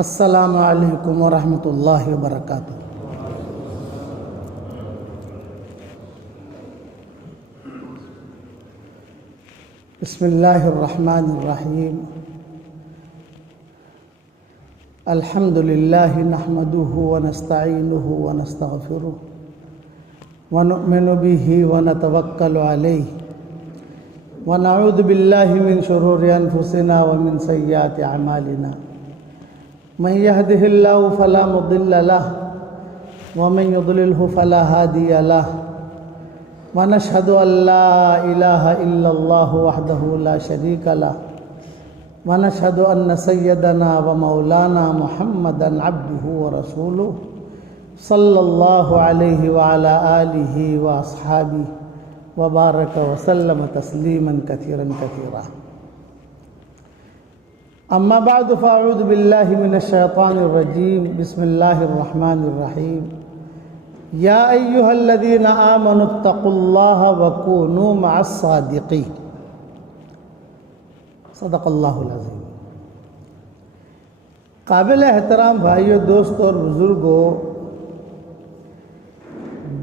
السلام علیکم ورحمۃ اللہ وبرکاتہ۔ بسم اللہ الرحمن الرحیم۔ الحمد للہ نحمده ونستعینه ونستغفره ونؤمن به ونتوکل علیہ ونعوذ باللہ من شرور انفسنا ومن سیئات اعمالنا، من يهده الله فلا مضل له ومن يضلله فلا هادي له، ونشهد أن لا إله إلا الله وحده لا شريك له، ونشهد أن سيدنا ومولانا محمدا عبده ورسوله صلى الله عليه وعلى آله وأصحابه وبارك وسلم تسليما كثيرا كثيرا۔ اما بعد فاعوذ باللہ من الشیطان الرجیم، بسم اللہ الرحمن الرحیم۔ یا ایہا الذین آمنوا اتقوا اللہ وکونوا مع الصادقین۔ صدق اللہ العظیم۔ قابل احترام بھائیو، دوستو اور بزرگوں،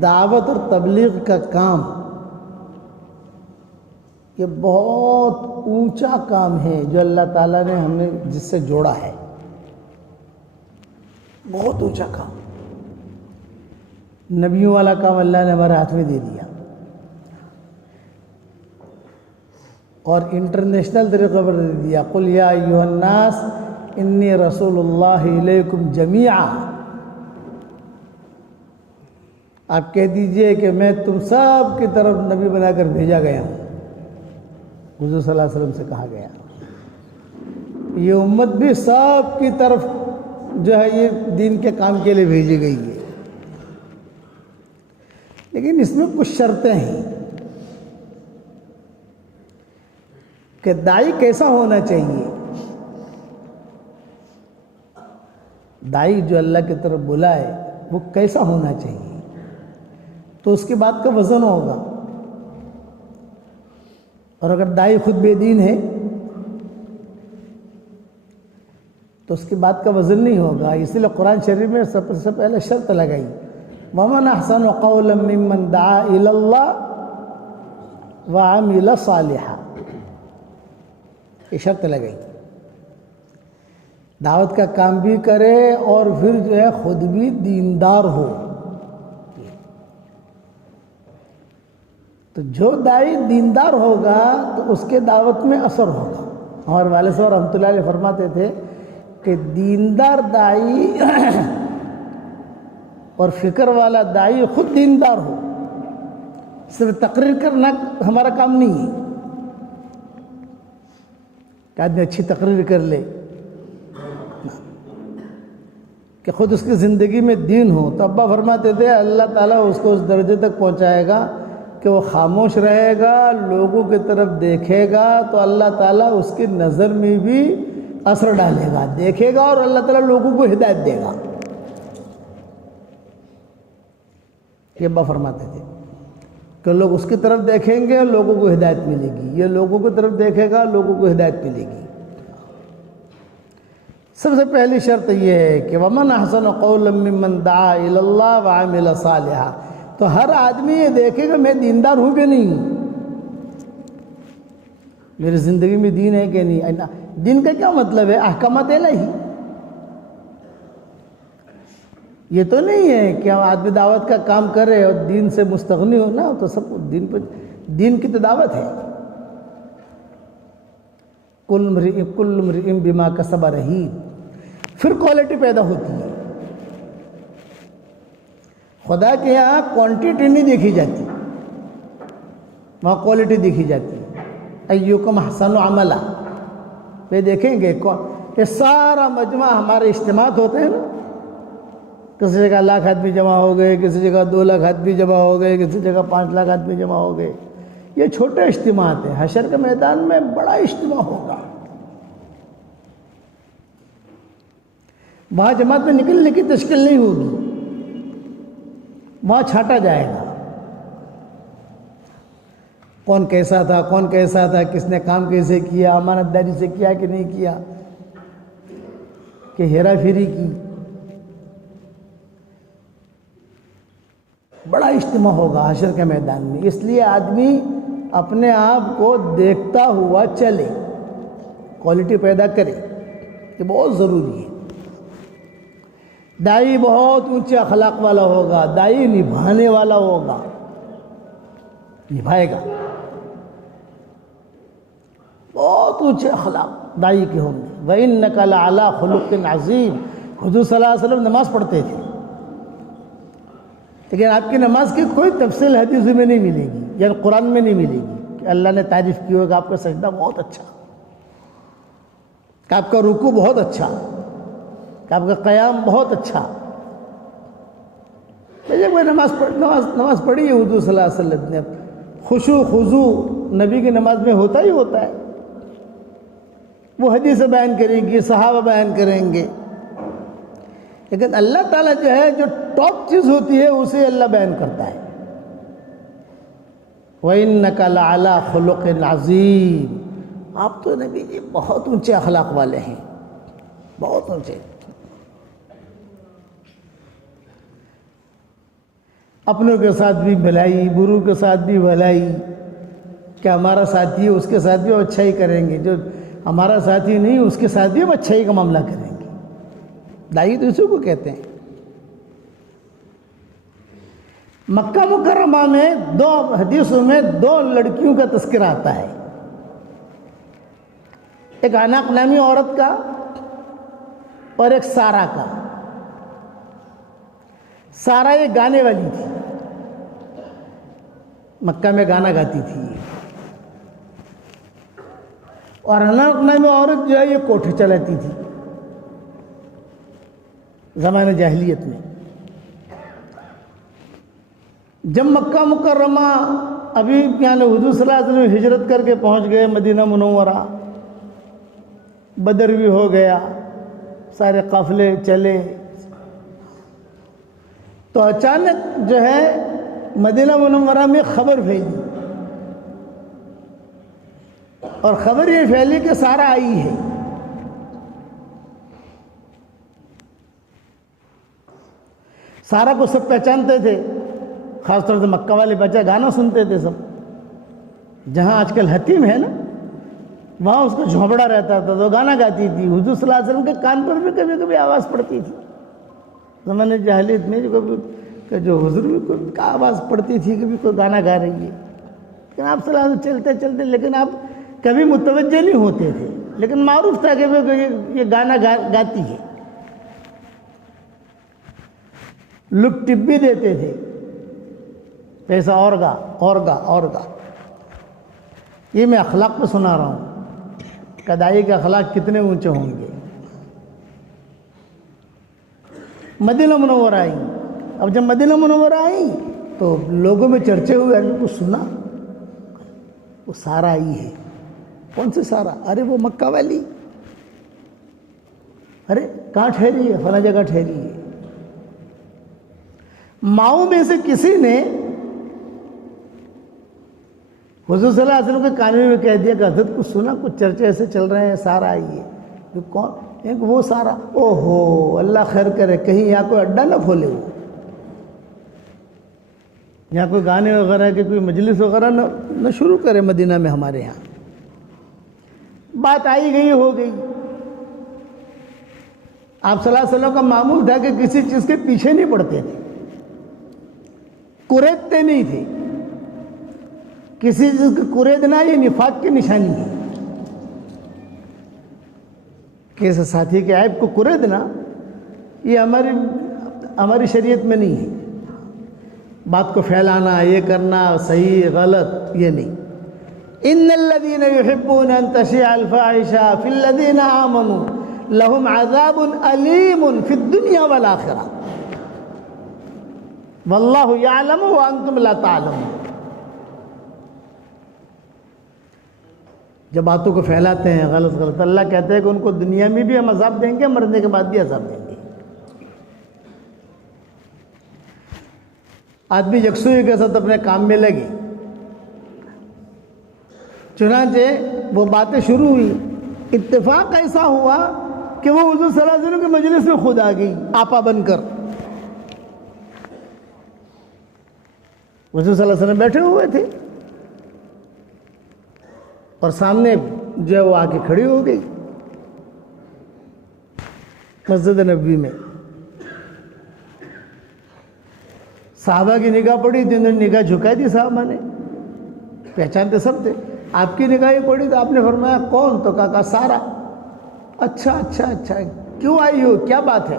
دعوت اور تبلیغ کا کام یہ بہت اونچا کام ہے جو اللہ تعالیٰ نے ہمیں جس سے جوڑا ہے، بہت اونچا کام۔ نبیوں والا کام اللہ نے ہمارے ہاتھ میں دے دیا، اور انٹرنیشنل طریقے پر دے دیا۔ قل یا ایھا الناس انی رسول اللہ الیکم جمیعا۔ آپ کہہ دیجئے کہ میں تم سب کی طرف نبی بنا کر بھیجا گیا ہوں۔ حضور صلی اللہ علیہ وسلم سے کہا گیا یہ امت بھی سب کی طرف جو ہے یہ دین کے کام کے لیے بھیجی گئی ہے، لیکن اس میں کچھ شرطیں ہیں کہ داعی کیسا ہونا چاہیے۔ داعی جو اللہ کی طرف بلائے وہ کیسا ہونا چاہیے، تو اس کی بات کا وزن ہوگا۔ اور اگر داعی خود بے دین ہے تو اس کی بات کا وزن نہیں ہوگا۔ اسی لیے قرآن شریف میں سب سے پہلے شرط لگائی، وَمَنْ أَحْسَنُ قَوْلًا مِّمَّنْ دَعَا إِلَى اللَّهِ وَعَمِلَ صَالِحًا۔ یہ شرط لگائی، دعوت کا کام بھی کرے اور پھر جو ہے خود بھی دیندار ہو۔ تو جو داعی دیندار ہوگا تو اس کے دعوت میں اثر ہوگا۔ ہمارے والد صاحب رحمۃ اللہ علیہ فرماتے تھے کہ دیندار داعی اور فکر والا داعی خود دیندار ہو، صرف تقریر کرنا ہمارا کام نہیں ہے کہ آدمی اچھی تقریر کر لے، کہ خود اس کی زندگی میں دین ہو۔ تو ابا فرماتے تھے اللہ تعالیٰ اس کو اس درجے تک پہنچائے گا کہ وہ خاموش رہے گا، لوگوں کی طرف دیکھے گا تو اللہ تعالیٰ اس کی نظر میں بھی اثر ڈالے گا، دیکھے گا اور اللہ تعالیٰ لوگوں کو ہدایت دے گا۔ یہ ابا فرماتے تھے کہ لوگ اس کی طرف دیکھیں گے، لوگوں کو ہدایت ملے گی، یہ لوگوں کی طرف دیکھے گا، لوگوں کو ہدایت ملے گی۔ سب سے پہلی شرط یہ ہے کہ وَمَنْ أَحْسَنُ قَوْلًا مِّمَّنْ دَعَا إِلَى اللَّهِ وَعَمِلَ صَالِحًا۔ تو ہر آدمی یہ دیکھے گا میں دیندار ہوں کہ نہیں، میری زندگی میں دین ہے کہ نہیں۔ دین کا کیا مطلب ہے؟ احکامات الہی۔ یہ تو نہیں ہے کہ آدمی دعوت کا کام کرے اور دین سے مستغنی ہو، نا، تو سب دین کی تو دعوت ہے۔ کل امرئ بما کسب رہین۔ پھر کوالٹی پیدا ہوتی ہے۔ خدا کے یہاں کوانٹیٹی نہیں دیکھی جاتی، وہاں کوالٹی دیکھی جاتی ہے۔ ایکم احسن عملا، یہ دیکھیں گے یہ سارا مجمع ہمارے اجتماعات ہوتے ہیں نا، کسی جگہ 1,00,000 آدمی جمع ہو گئے، کسی جگہ 2,00,000 آدمی جمع ہو گئے، کسی جگہ 5,00,000 آدمی جمع ہو گئے۔ یہ چھوٹے اجتماعات ہیں، حشر کے میدان میں بڑا اجتماع ہوگا، وہاں جماعت میں نکلنے کی تشکیل نہیں ہوگی، وہاں چھانٹا جائے گا کون کیسا تھا، کس نے کام کیسے کیا، امانت داری سے کیا کہ نہیں کیا۔ کہ ہیرا پھیری کی. بڑا اجتماع ہوگا حشر کے میدان میں. اس لیے آدمی اپنے آپ کو دیکھتا ہوا چلے, کوالٹی پیدا کرے, یہ بہت ضروری ہے. دائی بہت اونچے اخلاق والا ہوگا, دائی نبھانے والا ہوگا, نبھائے گا. بہت اونچے اخلاق دائی کے ہوں گے. وَإِنَّكَ لَعَلَىٰ خُلُقٍ عَظِيمٍ. حضور صلی اللہ علیہ وسلم نماز پڑھتے تھے, لیکن آپ کی نماز کی کوئی تفصیل حدیث میں نہیں ملے گی, یعنی قرآن میں نہیں ملے گی کہ اللہ نے تعریف کی ہوگا آپ کا سجدہ بہت اچھا, کہ آپ کا رکوع بہت اچھا, کہ آپ کا قیام بہت اچھا. جب کوئی نماز پڑھی ہے حضور صلی اللہ علیہ وسلم نے, خشوع خضوع نبی کی نماز میں ہوتا ہی ہوتا ہے. وہ حدیث بیان کریں گی, صحابہ بیان کریں گے, لیکن اللہ تعالیٰ جو ہے جو ٹاپ چیز ہوتی ہے اسے اللہ بیان کرتا ہے. وَإِنَّكَ لَعَلَىٰ خُلُقٍ عَظِيمٍ. آپ تو نبی جی بہت اونچے اخلاق والے ہیں, بہت اونچے. اپنوں کے ساتھ بھی بھلائی, برو کے ساتھ بھی بھلائی. کہ ہمارا ساتھی ہے اس کے ساتھ بھی ہم اچھائی کریں گے, جو ہمارا ساتھی نہیں اس کے ساتھ بھی ہم اچھائی کا معاملہ کریں گے. دائی تو اسی کو کہتے ہیں. مکہ مکرمہ میں دو حدیثوں میں دو لڑکیوں کا تذکرہ آتا ہے, ایک عناق نامی عورت کا اور ایک سارا کا. سارا یہ گانے والی تھی, مکہ میں گانا گاتی تھی, اور عناق نامی عورت جو ہے یہ کوٹھے چلاتی تھی زمانہ جاہلیت میں. جب مکہ مکرمہ ابھی یعنی حضور صلی اللہ علیہ وسلم ہجرت کر کے پہنچ گئے مدینہ منورہ, بدر بھی ہو گیا, سارے قافلے چلے, تو اچانک جو ہے مدینہ منورہ میں خبر پھیلی, اور خبر یہ پھیلی کہ سارا آئی ہے. سارا کو سب پہچانتے تھے, خاص طور سے مکہ والے بچے گانا سنتے تھے سب. جہاں آج کل حتیم ہے نا وہاں اس کا جھونپڑا رہتا تھا تو گانا گاتی تھی. حضور صلی اللہ علیہ وسلم کے کان پر بھی کبھی کبھی آواز پڑتی تھی زمانہ جاہلیت میں, جو حضور بھی کوئی آواز پڑتی تھی کبھی کوئی گانا گا رہی ہے. لیکن آپ صلی اللہ علیہ وسلم چلتے چلتے, لیکن آپ کبھی متوجہ نہیں ہوتے تھے, لیکن معروف تھا کہ یہ گانا گاتی ہے. لوگ ٹپ بھی دیتے تھے, ایسا اور گا اور گا اور گا. یہ میں اخلاق پہ سنا رہا ہوں کہ دائی کے اخلاق کتنے اونچے ہوں گے. مدینہ منورہ آئی. اب جب مدینہ منورہ آئی تو لوگوں میں چرچے ہوئے, کچھ سنا وہ سارا آئی ہے. کون سے سارا؟ ارے وہ مکہ والی. ارے کہاں ٹھہری ہے؟ فلاں جگہ ٹھہری ہے. ماؤں میں سے کسی نے حضور صلی اللہ علیہ وسلم کے کان میں کہہ دیا کہ حضرت کچھ سنا, کچھ چرچے ایسے چل رہے ہیں, سارا آئی ہے. کون؟ وہ سارا. او ہو اللہ خیر کرے, کہیں یہاں کوئی اڈا نہ کھولے, وہ یہاں کوئی گانے وغیرہ کے کوئی مجلس وغیرہ نہ شروع کرے مدینہ میں ہمارے یہاں. بات آئی گئی ہو گئی. آپ صلی اللہ علیہ وسلم کا معمول تھا کہ کسی چیز کے پیچھے نہیں پڑتے تھے, کوریدتے نہیں تھے. کسی چیز کو کوریدنا یہ نفاق کی نشانی ہے. کسی ساتھی کے عیب کو کوریدنا یہ ہماری شریعت میں نہیں ہے. بات کو پھیلانا, یہ کرنا, صحیح غلط, یہ نہیں. ان الذين يحبون ان تشيع الفاحشة في الذين آمنوا لهم عذاب أليم في الدنيا والآخرة والله يعلم وأنتم لا تعلمون. جب باتوں کو پھیلاتے ہیں غلط, اللہ کہتے ہیں کہ ان کو دنیا میں بھی ہم عذاب دیں گے, مرنے کے بعد بھی عذاب دیں گے. آدمی یکسوئی کے ساتھ اپنے کام میں لگے. چنانچہ وہ باتیں شروع ہوئی. اتفاق ایسا ہوا کہ کہ وہ حضور صلی اللہ علیہ وسلم کی مجلس میں خود آ گئی آپا بن کر. حضور صلی اللہ علیہ وسلم بیٹھے ہوئے تھے اور سامنے جو ہے وہ آ کے کھڑی ہو گئی مسجد نبوی میں. صحابہ کی نگاہ پڑی تو انہوں نے نگاہ جھکائی دی. صحابہ نے پہچانتے سب تھے. آپ کی نگاہیں پڑی تو آپ نے فرمایا کون؟ تو کہا سارا. اچھا اچھا اچھا کیوں آئی ہو؟ کیا بات ہے؟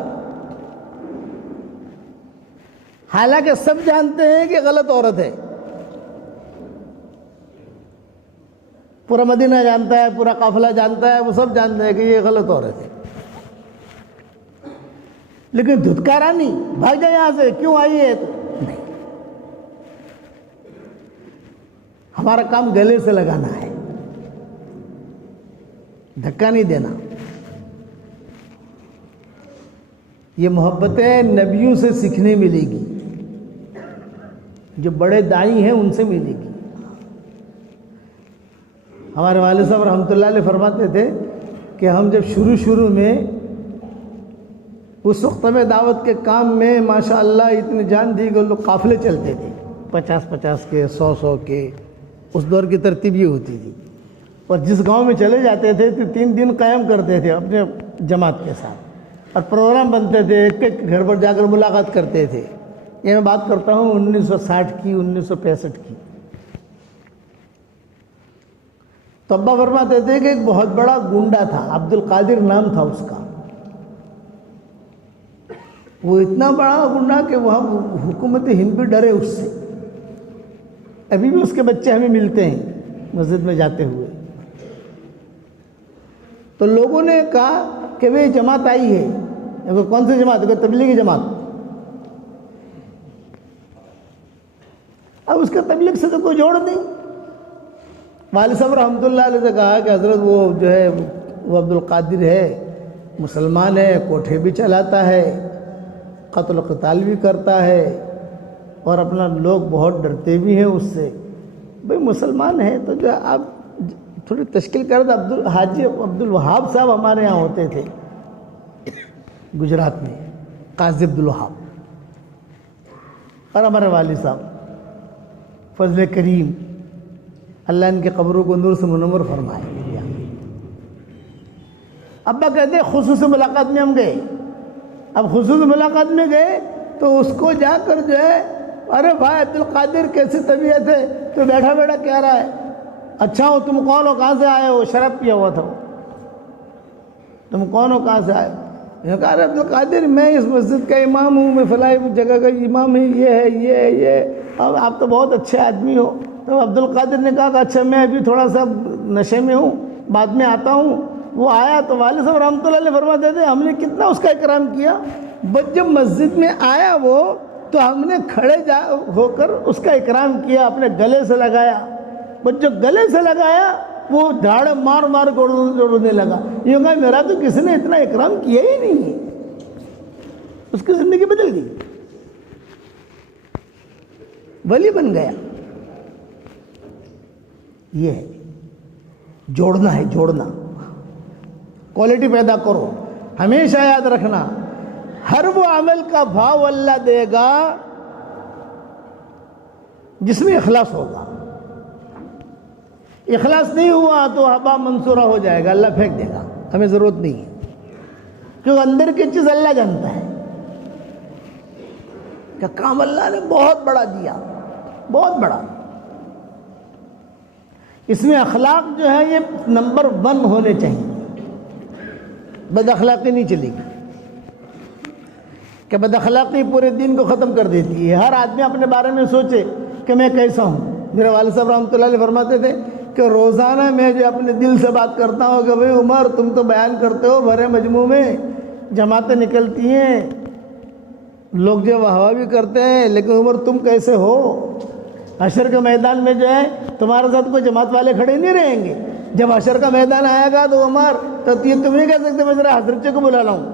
حالانکہ سب جانتے ہیں کہ غلط عورت ہے. پورا مدینہ جانتا ہے, پورا قافلہ جانتا ہے, وہ سب جانتے ہیں کہ یہ غلط عورت ہے. لیکن دھتکارا نہیں, بھاگ جائے یہاں سے, کیوں آئی ہے؟ نہیں, ہمارا کام گلے سے لگانا ہے, دھکا نہیں دینا. یہ محبتیں نبیوں سے سیکھنے ملے گی, جو بڑے دائی ہیں ان سے ملے گی. ہمارے والد صاحب رحمۃ اللہ علیہ فرماتے تھے کہ ہم جب شروع میں اس وقت میں دعوت کے کام میں ماشاءاللہ اتنی جان دی کہ لوگ قافلے چلتے تھے 50 کے 100 کے. اس دور کی ترتیب یہ ہوتی تھی. اور جس گاؤں میں چلے جاتے تھے تو 3 دن قیام کرتے تھے اپنے جماعت کے ساتھ, اور پروگرام بنتے تھے, ایک گھر پر جا کر ملاقات کرتے تھے. یہ میں بات کرتا ہوں 1960 کی, 1965 کی. تو ابا فرماتے تھے کہ ایک بہت بڑا گنڈا تھا, عبد القادر نام تھا اس کا. وہ اتنا بڑا گنڈا کہ وہاں حکومت ہند بھی ڈرے اس سے. ابھی بھی اس کے بچے ہمیں ملتے ہیں مسجد میں جاتے ہوئے. تو لوگوں نے کہا کہ وہ جماعت آئی ہے. کون سی جماعت؟ کوئی تبلیغی جماعت. اب اس کا تبلیغ سے تو کوئی جوڑ نہیں. والد صاحب رحمۃ اللہ علیہ سے کہا کہ حضرت وہ جو ہے وہ عبد القادر ہے, مسلمان ہے, کوٹھے بھی چلاتا ہے, قتل و قتال بھی کرتا ہے, اور اپنا لوگ بہت ڈرتے بھی ہیں اس سے. بھئی مسلمان ہے تو جو آپ تھوڑی تشکیل کر دیں. حاجی عبد الوہاب صاحب ہمارے یہاں ہوتے تھے گجرات میں, قاضی عبد الوہاب, اور ہمارے والد صاحب فضل کریم, اللہ ان کی قبروں کو نور سے منور فرمائے. ابا کہتے ہیں خصوصی ملاقات میں ہم گئے. اب خصوصی ملاقات میں گئے تو اس کو جا کر جو ہے, ارے بھائی عبد القادر کیسی طبیعت ہے؟ تو بیٹھا بیٹھا کہہ رہا ہے اچھا ہو, تم کون ہو, کہاں سے آئے ہو؟ شراب پیا ہوا تھا. تم کون ہو, کہاں سے آئے ہو؟ یہ کہا رہے عبد القادر میں اس مسجد کا امام ہوں, میں فلاں جگہ کا امام ہوں, یہ ہے یہ ہے یہ. اب آپ تو بہت اچھے آدمی ہو. تو عبد القادر نے کہا کہ اچھا میں ابھی تھوڑا سا نشے میں ہوں, بعد میں آتا ہوں. وہ آیا تو والد صاحب رحمۃ اللہ علیہ فرماتے تھے ہم نے کتنا اس کا اکرام کیا. بس جب مسجد میں آیا وہ, تو ہم نے کھڑے ہو کر اس کا اکرام کیا, اپنے گلے سے لگایا. بس جو گلے سے لگایا وہ دھاڑ مار مار کر رونے لگا. یہ کہا میرا تو کسی نے اتنا اکرام کیا ہی نہیں ہے. اس کی زندگی بدل گئی, ولی بن گیا. یہ ہے جوڑنا, ہے جوڑنا, کوالٹی پیدا کرو. ہمیشہ یاد رکھنا ہر وہ عمل کا بھاؤ اللہ دے گا جس میں اخلاص ہوگا. اخلاص نہیں ہوا تو ہبا منصورہ ہو جائے گا, اللہ پھینک دے گا. ہمیں ضرورت نہیں ہے, کیونکہ اندر کی چیز اللہ جانتا ہے کہ کام اللہ نے بہت بڑا دیا, بہت بڑا. اس میں اخلاق جو ہے یہ نمبر 1 ہونے چاہیے. بد اخلاقی نہیں چلے گی, کہ بد اخلاقی پورے دین کو ختم کر دیتی ہے. ہر آدمی اپنے بارے میں سوچے کہ میں کیسا ہوں. میرے والد صاحب رحمۃ اللہ علیہ فرماتے تھے کہ روزانہ میں جو اپنے دل سے بات کرتا ہوں کہ بھئی عمر تم تو بیان کرتے ہو بھرے مجموع میں, جماعتیں نکلتی ہیں, لوگ جو واہ بھی کرتے ہیں, لیکن عمر تم کیسے ہو؟ حشر کے میدان میں جو ہے تمہارے ساتھ کوئی جماعت والے کھڑے نہیں رہیں گے. جب حشر کا میدان آئے گا تو عمر تو یہ تم نہیں کہہ سکتے میں ذرا حضرت کو بلا لاؤں,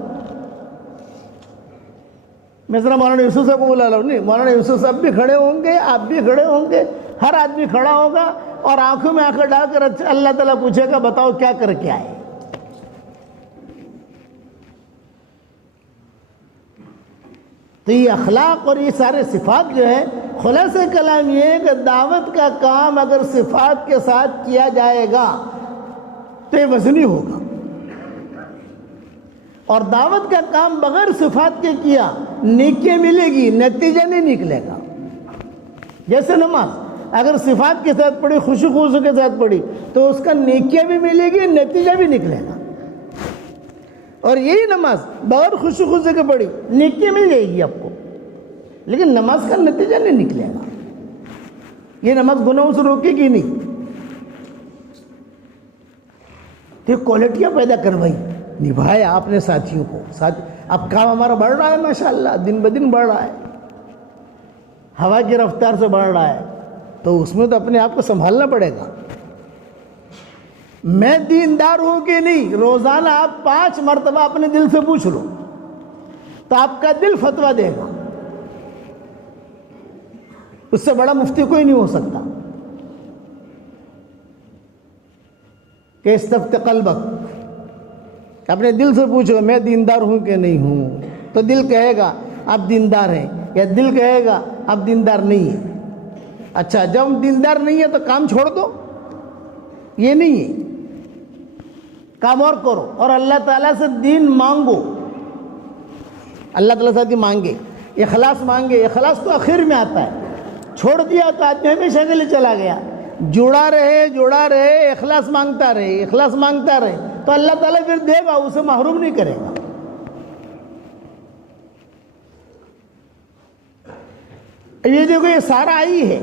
میں ذرا مولانا یوسف صاحب کو بلا لاؤں. نہیں, مولانا یوسف صاحب بھی کھڑے ہوں گے, آپ بھی کھڑے ہوں گے, ہر آدمی کھڑا ہوگا, اور آنکھوں میں آنکھیں ڈال کر اللہ تعالیٰ پوچھے گا بتاؤ کیا کر کے آئے. تو یہ اخلاق اور یہ سارے صفات جو ہے، خلاصہ کلام یہ ہے کہ دعوت کا کام اگر صفات کے ساتھ کیا جائے گا تو یہ وزنی ہوگا، اور دعوت کا کام بغیر صفات کے کیا نیکی ملے گی، نتیجہ نہیں نکلے گا۔ جیسے نماز اگر صفات کے ساتھ پڑھی، خوشی خوشی کے ساتھ پڑھی، تو اس کا نیکیاں بھی ملے گی، نتیجہ بھی نکلے گا۔ اور یہی نماز بغیر خوشی خوشی کے پڑھی، نیکی مل جائے گی آپ کو، لیکن نماز کا نتیجہ نہیں نکلے گا۔ یہ نماز گناہوں سے روکے گی نہیں۔ تو کوالٹیاں پیدا کروائی، نبھایا آپ نے ساتھیوں کو۔ اب کام ہمارا بڑھ رہا ہے ماشاءاللہ، دن بدن بڑھ رہا ہے، ہوا کی رفتار سے بڑھ رہا ہے، تو اس میں تو اپنے آپ کو سنبھالنا پڑے گا۔ میں دیندار ہوں کہ نہیں، روزانہ آپ 5 مرتبہ اپنے دل سے پوچھ لو تو آپ کا دل فتویٰ دے گا۔ اس سے بڑا مفتی کوئی نہیں ہو سکتا۔ کہ استفت قلبک، اپنے دل سے پوچھو میں دیندار ہوں کہ نہیں ہوں، تو دل کہے گا آپ دیندار ہیں، یا دل کہے گا آپ دیندار نہیں ہیں۔ اچھا، جب دیندار نہیں ہے تو کام چھوڑ دو، یہ نہیں ہے، کام اور کرو، اور اللہ تعالیٰ سے دین مانگو۔ اللہ تعالیٰ سے دین مانگے، اخلاص مانگے۔ اخلاص تو آخر میں آتا ہے، چھوڑ دیا تو آدمی ہمیشہ کے لیے چلا گیا۔ جڑا رہے، اخلاص مانگتا رہے تو اللہ تعالیٰ پھر دے گا، اسے محروم نہیں کرے گا۔ یہ دیکھو، یہ سارا آئی ہے۔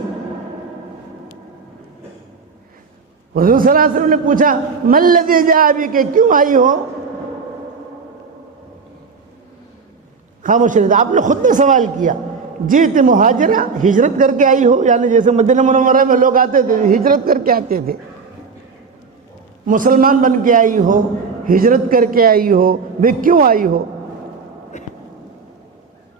حضور صلی اللہ علیہ وسلم نے پوچھا من الذی جاء بک، کہ کیوں آئی ہو؟ خاموش رہے۔ آپ نے خود نے سوال کیا، جیت مہاجرہ، ہجرت کر کے آئی ہو؟ یعنی جیسے مدینہ منورہ میں لوگ آتے تھے ہجرت کر کے آتے تھے، مسلمان بن کے آئی ہو، ہجرت کر کے آئی ہو، بھئی کیوں آئی ہو؟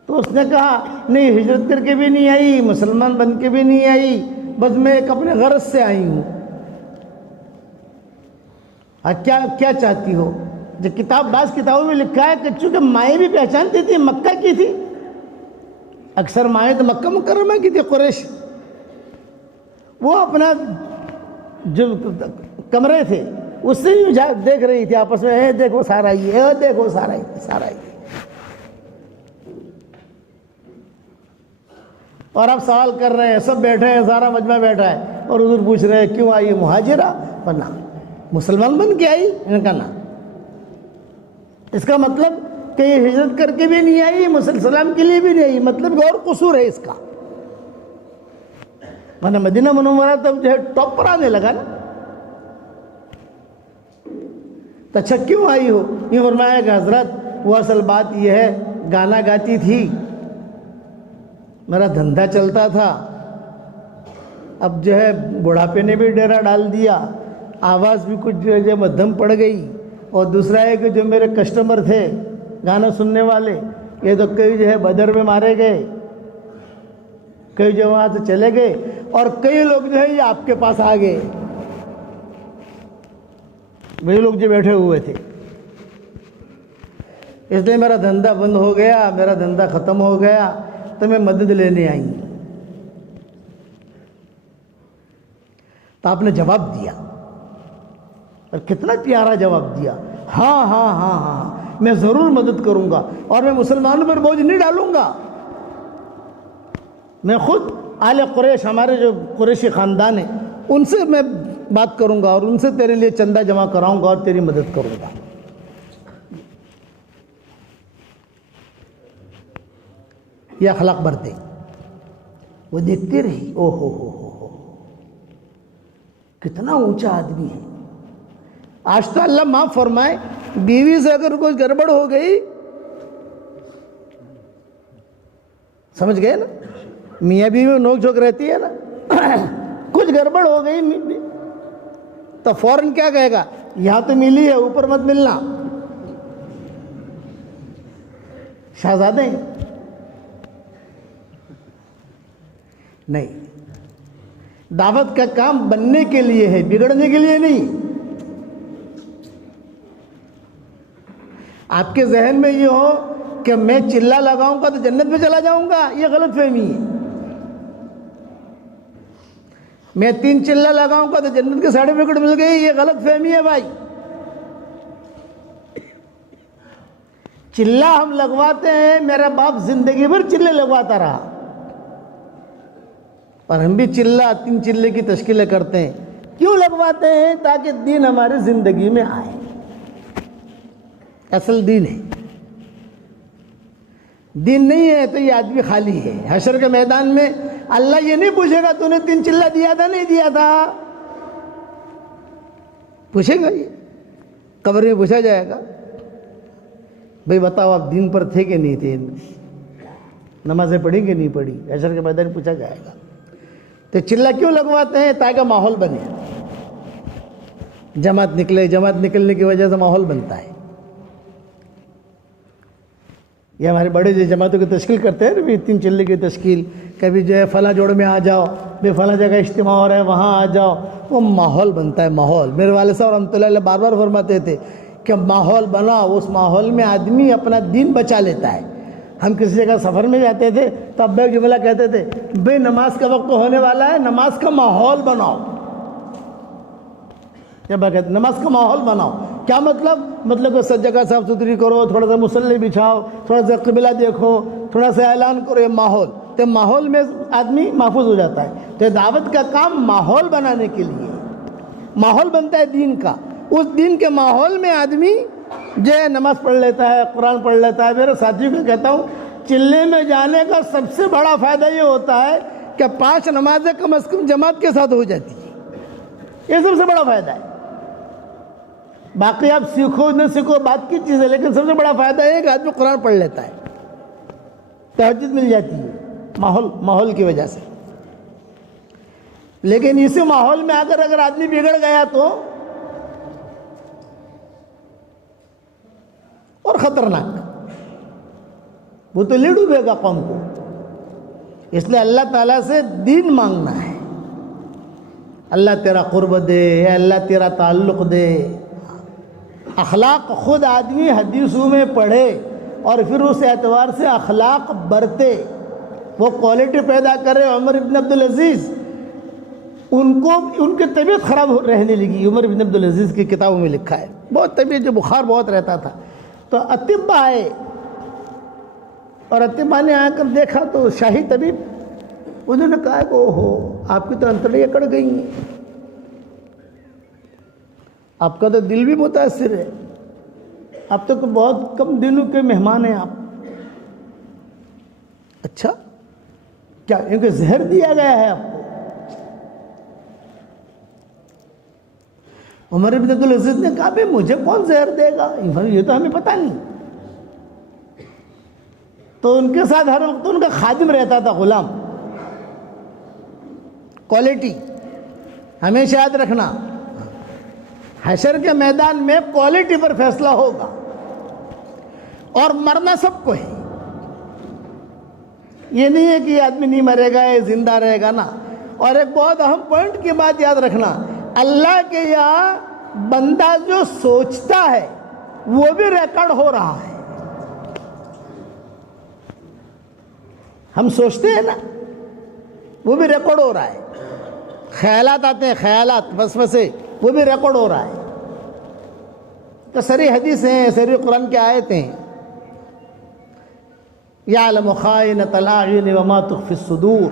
تو اس نے کہا نہیں، ہجرت کر کے بھی نہیں آئی، مسلمان بن کے بھی نہیں آئی، بس میں ایک اپنے غرض سے آئی ہوں۔ کیا چاہتی ہو؟ جو بعض کتابوں میں لکھا ہے کہ چونکہ مائیں بھی پہچانتی تھی، مکہ کی تھی، اکثر مائیں تو مکہ مکرمہ کی تھی، قریش، وہ اپنا جو کمرے تھے اس سے ہی دیکھ رہی تھی آپس میں، اے دیکھو سارا ہی ہے، دیکھو سارا ہی۔ اور آپ سوال کر رہے ہیں، سب بیٹھے ہیں، سارا مجمع بیٹھا ہے، اور حضور پوچھ رہے ہیں کیوں آئی مہاجرہ؟ ورنہ مسلمان بن کے آئی؟ ان کا نام، اس کا مطلب کہ یہ ہجرت کر کے بھی نہیں آئی، مسلمان کے لیے بھی نہیں آئی، مطلب اور قصور ہے اس کا۔ ورنہ مدینہ منورہ تب جو ہے ٹاپ پر آنے لگا نا۔ تو اچھا کیوں آئی ہو؟ یہ فرمایا کہ حضرت وہ اصل بات یہ ہے، گانا گاتی تھی، میرا دھندا چلتا تھا، اب جو ہے بڑھاپے نے بھی ڈیرا ڈال دیا، آواز بھی کچھ جو ہے مدھم پڑ گئی، اور دوسرا ہے کہ جو میرے کسٹمر تھے گانا سننے والے، یہ تو کئی جو ہے بدر میں مارے گئے، کئی جو وہاں سے چلے گئے، اور کئی لوگ جو ہے یہ آپ کے پاس آ گئے، وہی لوگ جو بیٹھے ہوئے تھے، اس لیے میرا دھندا بند ہو گیا، میرا دھندا ختم ہو گیا، تو میں مدد لینے آئی۔ تو آپ نے جواب دیا، اور کتنا پیارا جواب دیا، ہاں میں ضرور مدد کروں گا، اور میں مسلمانوں پر بوجھ نہیں ڈالوں گا، میں خود آل قریش، ہمارے جو قریشی خاندان ہیں ان سے میں بات کروں گا، اور ان سے تیرے لیے چندہ جمع کراؤں گا اور تیری مدد کروں گا۔ یہ اخلاق برتے، وہ دیکھتے رہی، او ہو کتنا اونچا آدمی ہے۔ آج تو اللہ معاف فرمائے، بیوی سے اگر کوئی گڑبڑ ہو گئی، سمجھ گئے نا، میاں بیوی میں نوک جھوک رہتی ہے نا، کچھ گڑبڑ ہو گئی تو فوراً کیا کہے گا، یہاں تو ملی ہے، اوپر مت ملنا۔ شہزادے نہیں، دعوت کا کام بننے کے لیے ہے، بگڑنے کے لیے نہیں۔ آپ کے ذہن میں یہ ہو کہ میں چلہ لگاؤں گا تو جنت میں چلا جاؤں گا، یہ غلط فہمی ہے۔ میں 3 چلہ لگاؤں گا تو جنت کے سرٹیفکیٹ مل گئی، یہ غلط فہمی ہے بھائی۔ چلہ ہم لگواتے ہیں، میرا باپ زندگی بھر چلے لگواتا رہا، اور ہم بھی 3 چلے کی تشکیلیں کرتے ہیں۔ کیوں لگواتے ہیں؟ تاکہ دین ہماری زندگی میں آئے۔ اصل دین ہے، دین نہیں ہے تو یہ آدمی خالی ہے۔ حشر کے میدان میں اللہ یہ نہیں پوچھے گا تو نے 3 چلہ دیا تھا نہیں دیا تھا، پوچھے گا؟ یہ قبر میں پوچھا جائے گا، بھئی بتاؤ آپ دین پر تھے کہ نہیں تھے، نمازیں پڑھی کہ نہیں پڑھی؟ حشر کے میدان میں پوچھا جائے گا۔ تو چلہ کیوں لگواتے ہیں؟ تاکہ ماحول بنے، جماعت نکلے، جماعت نکلنے کی وجہ سے ماحول بنتا ہے۔ یہ ہمارے بڑے جو جماعتوں کی تشکیل کرتے ہیں بھی 3 چلے کی تشکیل، کبھی جو ہے فلاں جوڑ میں آ جاؤ، بھی فلاں جگہ اجتماع ہو رہا ہے وہاں آ جاؤ، وہ ماحول بنتا ہے۔ ماحول، میرے والد صاحب رحمۃ اللہ علیہ بار بار فرماتے تھے کہ ماحول بناؤ، اس ماحول میں آدمی اپنا دین بچا لیتا ہے۔ ہم کسی جگہ سفر میں جاتے تھے تو ابا ایک جملہ کہتے تھے، بھئی نماز کا وقت ہونے والا ہے، نماز کا ماحول بناؤ۔ ابا کہتے نماز کا ماحول بناؤ، کیا مطلب؟ مطلب کہ سب جگہ صاف ستھری کرو، تھوڑا سا مصلی بچھاؤ، تھوڑا سا قبلہ دیکھو، تھوڑا سا اعلان کرو، یہ ماحول۔ تو ماحول میں آدمی محفوظ ہو جاتا ہے۔ تو دعوت کا کام ماحول بنانے کے لیے، ماحول بنتا ہے دین کا۔ اس دین کے ماحول میں آدمی جو ہے نماز پڑھ لیتا ہے، قرآن پڑھ لیتا ہے۔ میرے ساتھیوں کو کہتا ہوں، چلے میں جانے کا سب سے بڑا فائدہ یہ ہوتا ہے کہ 5 نمازیں کم از کم جماعت کے ساتھ ہو جاتی ہے، یہ سب سے بڑا فائدہ ہے۔ باقی آپ سیکھو نہ سیکھو بات کی چیز ہے، لیکن سب سے بڑا فائدہ ہے کہ آدمی قرآن پڑھ لیتا ہے، تہجد مل جاتی ہے ماحول کی وجہ سے۔ لیکن اسی ماحول میں اگر آدمی بگڑ گیا تو اور خطرناک، وہ تو لے ڈوبے گا قوم کو۔ اس لیے اللہ تعالیٰ سے دین مانگنا ہے، اللہ تیرا قرب دے، اے اللہ تیرا تعلق دے۔ اخلاق خود آدمی حدیثوں میں پڑھے اور پھر اس اعتبار سے اخلاق برتے، وہ کوالٹی پیدا کرے۔ عمر ابن عبدالعزیز، ان کی طبیعت خراب رہنے لگی۔ عمر ابن عبدالعزیز کی کتابوں میں لکھا ہے، بہت طبیعت جو بخار بہت رہتا تھا، تو اطباء آئے، اور اطباء نے آ کر دیکھا تو شاہی طبیب، انہوں نے کہا کہ اوہو آپ کی تو انتڑیاں کڑ گئی ہیں، آپ کا تو دل بھی متاثر ہے، اب تک بہت کم دنوں کے مہمان ہیں آپ۔ اچھا کیا ان کو زہر دیا گیا ہے آپ کو؟ عمر بن عبدالعزیز نے کہا بھئی مجھے کون زہر دے گا، یہ تو ہمیں پتہ نہیں۔ تو ان کے ساتھ ہر وقت ان کا خادم رہتا تھا، غلام۔ کوالٹی ہمیشہ یاد رکھنا، حشر کے میدان میں کوالٹی پر فیصلہ ہوگا، اور مرنا سب کو ہے۔ یہ نہیں ہے کہ یہ آدمی نہیں مرے گا، یہ زندہ رہے گا نا۔ اور ایک بہت اہم پوائنٹ کی بات یاد رکھنا، اللہ کے یہاں بندہ جو سوچتا ہے وہ بھی ریکارڈ ہو رہا ہے۔ ہم سوچتے ہیں نا، وہ بھی ریکارڈ ہو رہا ہے۔ خیالات آتے ہیں، خیالات وسوسے، وہ بھی ریکارڈ ہو رہا ہے۔ تو صریح حدیث ہیں، صریح قرآن کی آیتیں ہیں، یعلم خائنۃ الاعین وما تخفی الصدور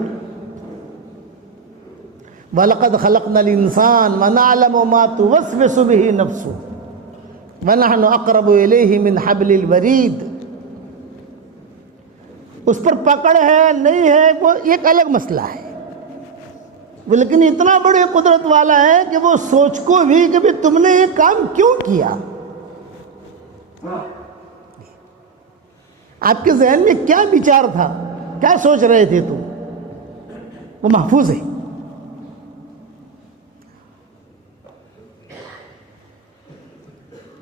وَلَقَدْ خَلَقْنَا الْإِنسَانَ وَنَعْلَمُ مَا تُوَسْوِسُ بِهِ نَفْسُهُ وَنَحْنُ أَقْرَبُ إِلَيْهِ مِنْ حَبْلِ الْوَرِيدِ۔ اس پر پکڑ ہے نہیں ہے وہ ایک الگ مسئلہ ہے، لیکن اتنا بڑی قدرت والا ہے کہ وہ سوچ کو بھی کہ بھی تم نے یہ کام کیوں کیا، آپ کے ذہن میں کیا بچار تھا، کیا سوچ رہے تھے تم، وہ محفوظ ہے۔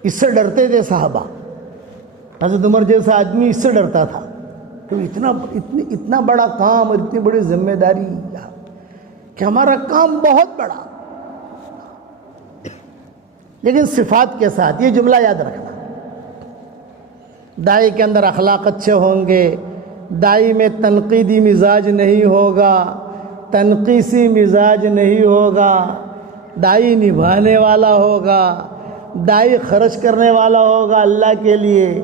اس سے ڈرتے تھے صحابہ، حضرت عمر جیسا آدمی اس سے ڈرتا تھا، تو اتنا بڑا کام اور اتنی بڑی ذمہ داری کہ ہمارا کام بہت بڑا، لیکن صفات کے ساتھ۔ یہ جملہ یاد رکھنا، دائی کے اندر اخلاق اچھے ہوں گے، دائی میں تنقیدی مزاج نہیں ہوگا، تنقیسی مزاج نہیں ہوگا، دائی نبھانے والا ہوگا، دائی خرچ کرنے والا ہوگا اللہ کے لیے،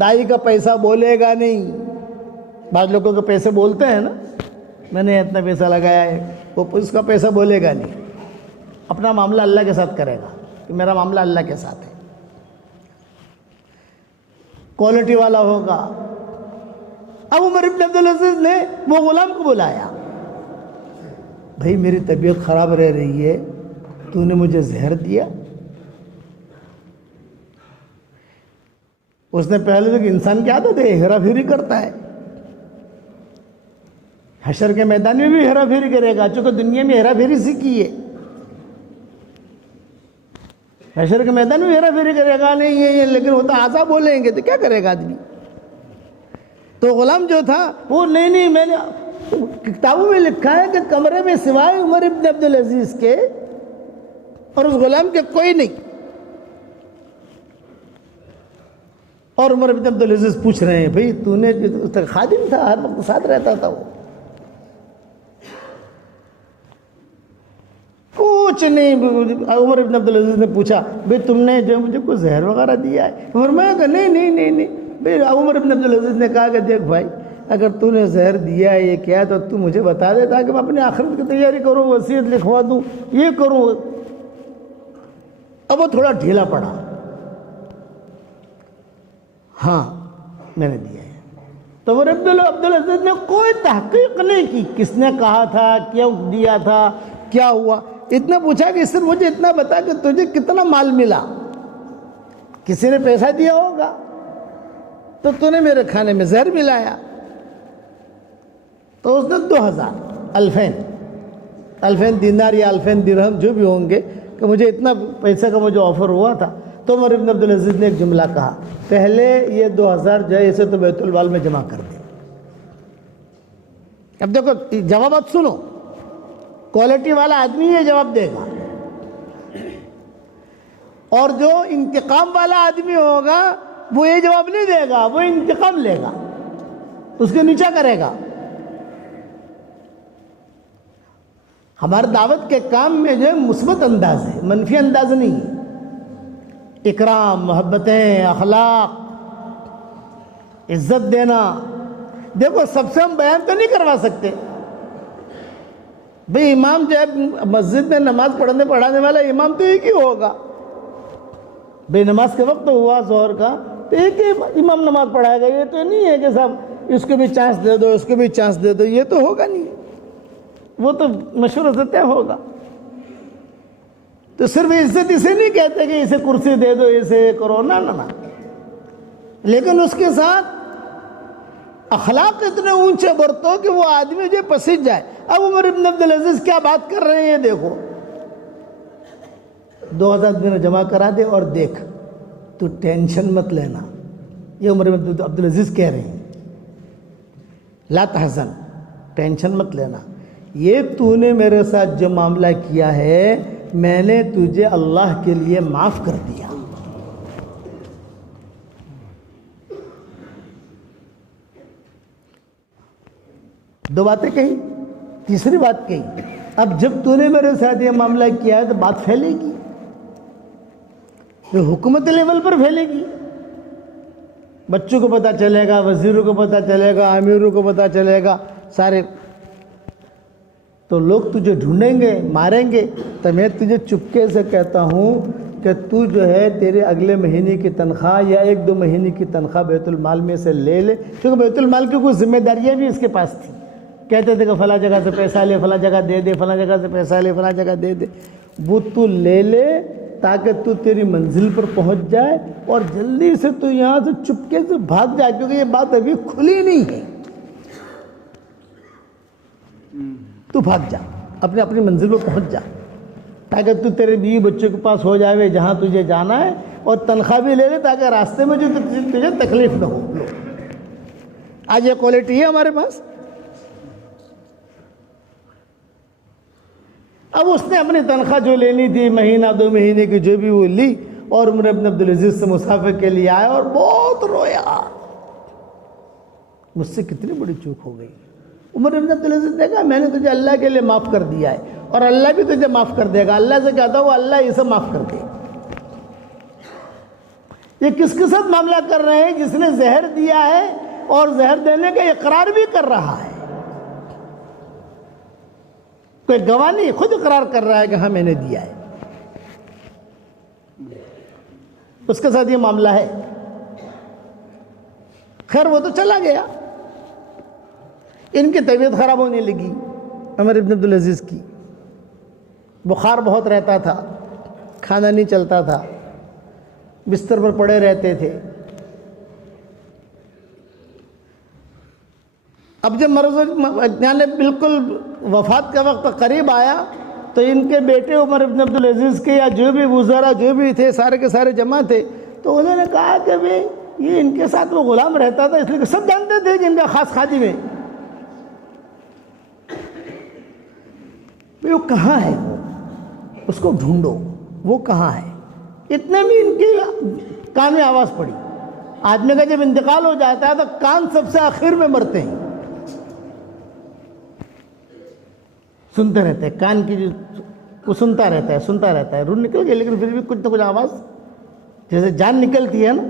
دائی کا پیسہ بولے گا نہیں۔ بعض لوگوں کے پیسے بولتے ہیں نا، میں نے اتنا پیسہ لگایا ہے، وہ اس کا پیسہ بولے گا نہیں، اپنا معاملہ اللہ کے ساتھ کرے گا کہ میرا معاملہ اللہ کے ساتھ ہے۔ کوالٹی والا ہوگا۔ اب عمر ابن عبدالعزیز نے وہ غلام کو بلایا، بھائی میری طبیعت خراب رہ رہی ہے، تو نے مجھے زہر دیا۔ اس نے پہلے تو کہ انسان کی عادت ہے، ہیرا پھیری کرتا ہے، حشر کے میدان میں بھی ہیرا پھیری کرے گا، چونکہ دنیا میں ہیرا پھیری سیکھی ہے، حشر کے میدان میں ہیرا پھیری کرے گا نہیں یہ لیکن وہ تو آزا بولیں گے تو کیا کرے گا آدمی۔ تو غلام جو تھا وہ نہیں میں نے کتابوں میں لکھا ہے کہ کمرے میں سوائے عمر ابن عبدالعزیز کے اور اس غلام کے کوئی نہیں۔ اور عمر ابن عبدالعزیز پوچھ رہے ہیں بھئی تو نے اس کا خادم تھا، ہر وقت ساتھ رہتا تھا، وہ کچھ نہیں۔ عمر ابن عبدالعزیز نے پوچھا بھئی تم نے جو مجھے کوئی زہر وغیرہ دیا ہے؟ فرمایا کہ نہیں۔ بھئی عمر ابن عبدالعزیز نے کہا کہ دیکھ بھائی اگر تو نے زہر دیا ہے یہ کیا تو تو مجھے بتا دے تاکہ میں اپنی آخرت کی تیاری کروں، وصیت لکھوا دوں، یہ کروں۔ اب وہ تھوڑا ڈھیلا پڑا، ہاں میں نے دیا ہے۔ تو عمر ابن عبدالعزیز نے کوئی تحقیق نہیں کی کس نے کہا تھا، کیوں دیا تھا، کیا ہوا، اتنا پوچھا کہ صرف مجھے اتنا بتا کہ تجھے کتنا مال ملا، کسی نے پیسہ دیا ہوگا تو نے میرے کھانے میں زہر ملایا۔ تو اس نے 2000 الفین دینار یا الفین درہم جو بھی ہوں گے کہ مجھے اتنا پیسہ کا مجھے آفر ہوا تھا۔ تو عمر ابن عبدالعزیز نے ایک جملہ کہا، پہلے یہ 2000 جو ہے اسے تو بیت المال میں جمع کر دے۔ اب دیکھو جوابات سنو، کوالٹی والا آدمی یہ جواب دے گا، اور جو انتقام والا آدمی ہوگا وہ یہ جواب نہیں دے گا، وہ انتقام لے گا، اس کے نیچا کرے گا۔ ہمارے دعوت کے کام میں جو ہے مثبت انداز ہے، منفی انداز نہیں ہے۔ اکرام، محبتیں، اخلاق، عزت دینا۔ دیکھو سب سے ہم بیان تو نہیں کروا سکتے، بھئی امام جو ہے مسجد میں نماز پڑھانے والا امام تو ایک ہی ہوگا، بھئی نماز کے وقت ہوا ظہر کا تو ایک ہی امام نماز پڑھائے گا، یہ تو نہیں ہے کہ صاحب اس کو بھی چانس دے دو، اس کو بھی چانس دے دو، یہ تو ہوگا نہیں، وہ تو مشورہ طے ہوگا۔ تو صرف عزت اسے نہیں کہتے کہ اسے کرسی دے دو، اسے کرو، نہ لیکن اس کے ساتھ اخلاق اتنے اونچے برتو کہ وہ آدمی جو پسند جائے۔ اب عمر ابن عبدالعزیز کیا بات کر رہے ہیں دیکھو، 2000 دن جمع کرا دے اور دیکھ تو ٹینشن مت لینا، یہ عمر ابن عبدالعزیز کہہ رہے ہیں، لا تحزن، ٹینشن مت لینا، یہ تو نے میرے ساتھ جو معاملہ کیا ہے میں نے تجھے اللہ کے لیے معاف کر دیا۔ دو باتیں کہیں، تیسری بات کہی، اب جب تو نے میرے ساتھ یہ معاملہ کیا ہے تو بات پھیلے گی، یہ حکومت لیول پر پھیلے گی، بچوں کو پتہ چلے گا، وزیروں کو پتہ چلے گا، امیروں کو پتہ چلے گا، سارے، تو لوگ تجھے ڈھونڈیں گے، ماریں گے۔ تو میں تجھے چپکے سے کہتا ہوں کہ تو جو ہے تیرے اگلے مہینے کی تنخواہ یا 1-2 مہینے کی تنخواہ بیت المال میں سے لے لے، کیونکہ بیت المال کی کچھ ذمہ داریاں بھی اس کے پاس تھیں، کہتے تھے کہ فلاں جگہ سے پیسہ لے، فلاں جگہ دے دے، فلاں جگہ سے پیسہ لے، فلاں جگہ دے دے، وہ تو لے لے تاکہ تو تیری منزل پر پہنچ جائے اور جلدی سے تو یہاں سے چپکے سے بھاگ جائے، کیونکہ یہ بات ابھی کھلی نہیں ہے، تو بھاگ جا، اپنی منزل پر پہنچ جا تاکہ تو تیرے بیوی بچوں کے پاس ہو جاوے جہاں تجھے جانا ہے، اور تنخواہ بھی لے لے تاکہ راستے میں جو تجھے تکلیف نہ ہو۔ آج یہ کوالٹی ہے ہمارے پاس۔ اب اس نے اپنی تنخواہ جو لینی تھی، مہینہ 2 مہینے کی جو بھی وہ لی، اور عمر ابن عبدالعزیز سے مصافحے کے لیے آیا اور بہت رویا، مجھ سے کتنی بڑی چوک ہو گئی۔ عمر ابن عبدالعزیز نے کہا میں نے تجھے اللہ کے لیے معاف کر دیا ہے اور اللہ بھی تجھے معاف کر دے گا، اللہ سے کہتا ہوں اللہ اسے معاف کر دے۔ یہ کس کے ساتھ معاملہ کر رہے ہیں؟ جس نے زہر دیا ہے اور زہر دینے کا اقرار بھی کر رہا ہے، کوئی گواہ نہیں، خود اقرار کر رہا ہے کہ ہاں میں نے دیا ہے، اس کے ساتھ یہ معاملہ ہے۔ خیر وہ تو چلا گیا، ان کی طبیعت خراب ہونے لگی عمر ابن عبدالعزیز کی، بخار بہت رہتا تھا، کھانا نہیں چلتا تھا، بستر پر پڑے رہتے تھے۔ اب جب مرض یعنی بالکل وفات کا وقت قریب آیا تو ان کے بیٹے عمر ابن عبدالعزیز کے یا جو بھی وزراء جو بھی تھے سارے کے سارے جمع تھے، تو انہوں نے کہا کہ بھئی یہ ان کے ساتھ وہ غلام رہتا تھا، اس لیے کہ سب جانتے تھے کہ ان کا خاص خادم ہے، وہ کہاں ہے، اس کو ڈھونڈو، وہ کہاں ہے۔ اتنے میں ان کے کان میں آواز پڑی۔ آدمی کا جب انتقال ہو جاتا ہے تو کان سب سے آخر میں مرتے ہیں، سنتے رہتے ہیں، کان کی جو وہ سنتا رہتا ہے، روح نکل گئی لیکن پھر بھی کچھ نہ کچھ آواز، جیسے جان نکلتی ہے نا،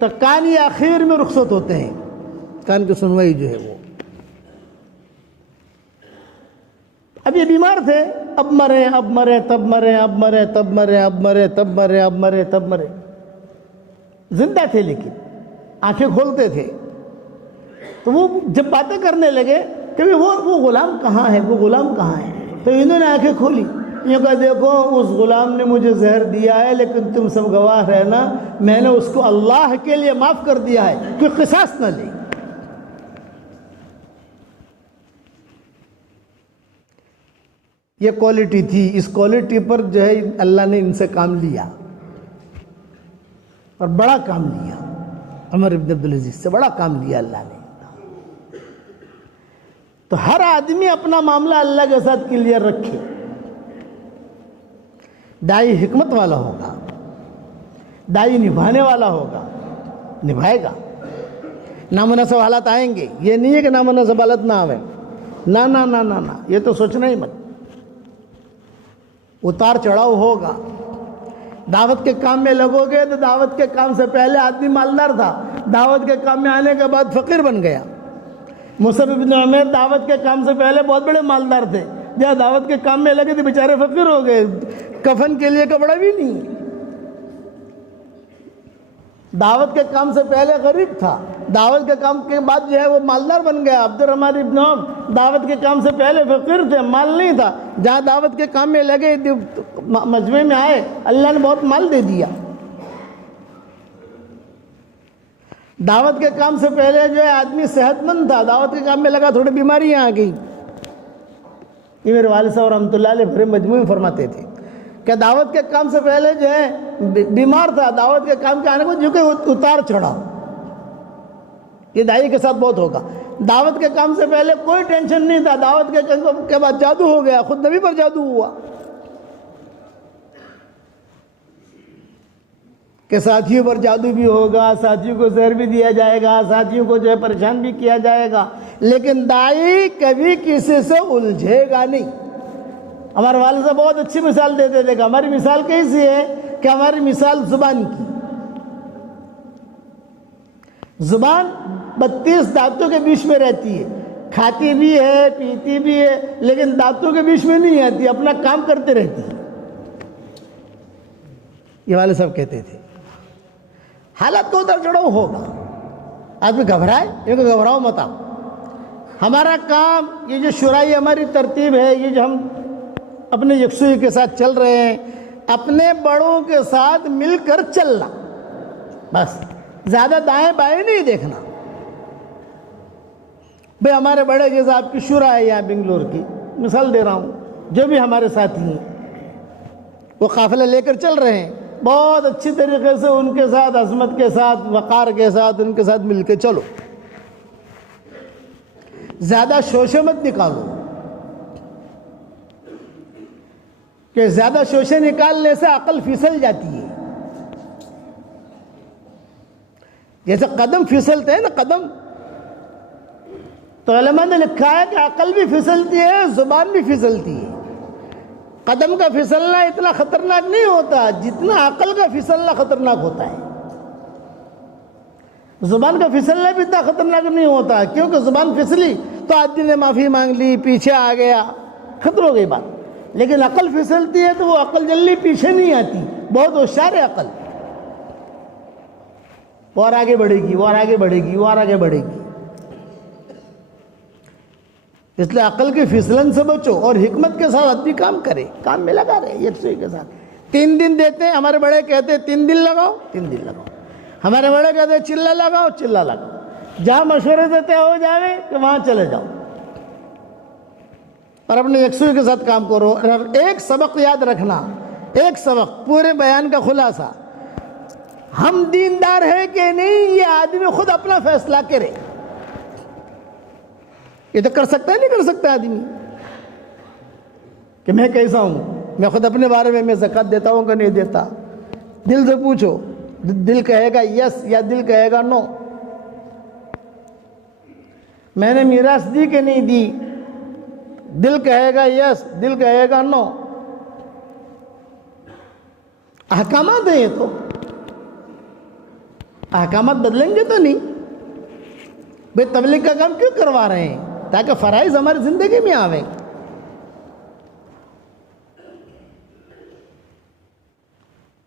تو کان یہ آخر میں رخصت ہوتے ہیں، کان کی سنوائی جو ہے وہ۔ اب یہ بیمار تھے، اب مرے تب مرے، زندہ تھے لیکن آنکھیں کھولتے تھے۔ تو وہ جب باتیں کرنے لگے کہ وہ غلام کہاں ہے، تو انہوں نے آنکھیں کھولی، یہ کہا دیکھو اس غلام نے مجھے زہر دیا ہے لیکن تم سب گواہ رہنا میں نے اس کو اللہ کے لیے معاف کر دیا ہے کہ قصاص نہ لے۔ یہ کوالٹی تھی، اس کوالٹی پر جو ہے اللہ نے ان سے کام لیا اور بڑا کام لیا، عمر ابن عبدالعزیز سے بڑا کام لیا اللہ نے۔ تو ہر آدمی اپنا معاملہ اللہ کے ساتھ کلیئر رکھے۔ دائی حکمت والا ہوگا، دائی نبھانے والا ہوگا، نبھائے گا۔ نامناسب حالات آئیں گے، یہ نہیں ہے کہ نامناسب حالت نہ آوے، نہ، یہ تو سوچنا ہی مت۔ اتار چڑھاؤ ہوگا، دعوت کے کام میں لگو گے تو دعوت کے کام سے پہلے آدمی مالدار تھا، دعوت کے کام میں آنے کے بعد فقیر بن گیا۔ مصعب بن عمیر دعوت کے کام سے پہلے بہت بڑے مالدار تھے، جب دعوت کے کام میں لگے تو بیچارے فقیر ہو گئے، کفن کے لیے کپڑا بھی نہیں۔ دعوت کے کام سے پہلے غریب تھا، دعوت کے کام کے بعد جو ہے وہ مالدار بن گیا۔ عبد الرحمن ابن عوف دعوت کے کام سے پہلے فقیر تھے، مال نہیں تھا، جہاں دعوت کے کام میں لگے مجمع میں آئے اللہ نے بہت مال دے دیا۔ دعوت کے کام سے پہلے جو ہے آدمی صحت مند تھا، دعوت کے کام میں لگا تھوڑی بیماریاں آ گئی۔ یہ میرے والد صاحب رحمۃ اللہ علیہ بھرے مجموعے میں فرماتے تھے کہ دعوت کے کام سے پہلے جو ہے بیمار تھا، دعوت کے کام کے آنے کو جو کہ اتار چڑھا، یہ دائی کے ساتھ بہت ہوگا۔ دعوت کے کام سے پہلے کوئی ٹینشن نہیں تھا، دعوت کے بعد جادو ہو گیا، خود نبی پر جادو ہوا کہ ساتھیوں پر جادو بھی ہوگا، ساتھیوں کو زہر بھی دیا جائے گا، ساتھیوں کو جو ہے پریشان بھی کیا جائے گا، لیکن دائی کبھی کسی سے الجھے گا نہیں۔ ہمارے والد صاحب بہت اچھی مثال دیتے تھے کہ ہماری مثال کیسی ہے کہ ہماری مثال زبان کی، زبان 32 دانتوں کے بیچ میں رہتی ہے، کھاتی بھی ہے پیتی بھی ہے لیکن دانتوں کے بیچ میں نہیں آتی، اپنا کام کرتے رہتی ہے۔ یہ والد صاحب کہتے تھے حالت کو اتر چڑھاؤ ہوگا، آدمی گھبرائے، یہ گھبراؤ مت آپ، ہمارا کام یہ جو شورائی ہماری ترتیب ہے، یہ جو ہم اپنے یکسوئی کے ساتھ چل رہے ہیں، اپنے بڑوں کے ساتھ مل کر چلنا، بس زیادہ دائیں بائیں نہیں دیکھنا۔ بھئی ہمارے بڑے جیسا آپ کی شورا ہے یہاں بنگلور کی، مثال دے رہا ہوں، جو بھی ہمارے ساتھی ہیں وہ قافلہ لے کر چل رہے ہیں، بہت اچھی طریقے سے ان کے ساتھ عظمت کے ساتھ وقار کے ساتھ ان کے ساتھ مل کے چلو، زیادہ شوشے مت نکالو، کہ زیادہ شوشے نکالنے سے عقل پھسل جاتی ہے، جیسے قدم پھسلتے ہیں نا قدم، تو علماء نے لکھا ہے کہ عقل بھی پھسلتی ہے، زبان بھی پھسلتی ہے۔ قدم کا پھسلنا اتنا خطرناک نہیں ہوتا جتنا عقل کا پھسلنا خطرناک ہوتا ہے۔ زبان کا پھسلنا بھی اتنا خطرناک نہیں ہوتا، کیونکہ زبان پھسلی تو آدمی نے معافی مانگ لی، پیچھے آ گیا، ختم ہو گئی بات۔ لیکن عقل پھسلتی ہے تو وہ عقل جلدی پیچھے نہیں آتی، بہت ہوشیار ہے عقل، وہ اور آگے بڑھے گی، وہ اور آگے بڑھے گی، وہ اور آگے بڑھے گی۔ اس لیے عقل کے پھسلن سے بچو اور حکمت کے ساتھ آدمی کام کرے، کام میں لگا رہے یکسوئی کے ساتھ۔ 3 دن دیتے ہیں، ہمارے بڑے کہتے ہیں 3 دن لگاؤ، 3 دن لگاؤ۔ ہمارے بڑے کہتے ہیں چلہ لگاؤ، چلہ لگاؤ۔ جہاں مشورے دیتے ہو جاوے کہ وہاں چلے جاؤ اور اپنے یکسوئی کے ساتھ کام کرو۔ اور ایک سبق یاد رکھنا، ایک سبق پورے بیان کا خلاصہ، ہم دیندار ہیں کہ نہیں یہ آدمی خود اپنا فیصلہ کرے۔ یہ تو کر سکتا ہے نہیں کر سکتا آدمی کہ میں کیسا ہوں، میں خود اپنے بارے میں زکوٰۃ دیتا ہوں کہ نہیں دیتا۔ دل سے پوچھو، دل کہے گا یس یا دل کہے گا نو۔ میں نے میراث دی کہ نہیں دی، دل کہے گا یس، دل کہے گا نو۔ احکامات ہیں یہ تو، احکامات بدلیں گے تو نہیں۔ بھئی تبلیغ کا کام کیوں کروا رہے ہیں؟ تاکہ فرائض ہماری زندگی میں آویں۔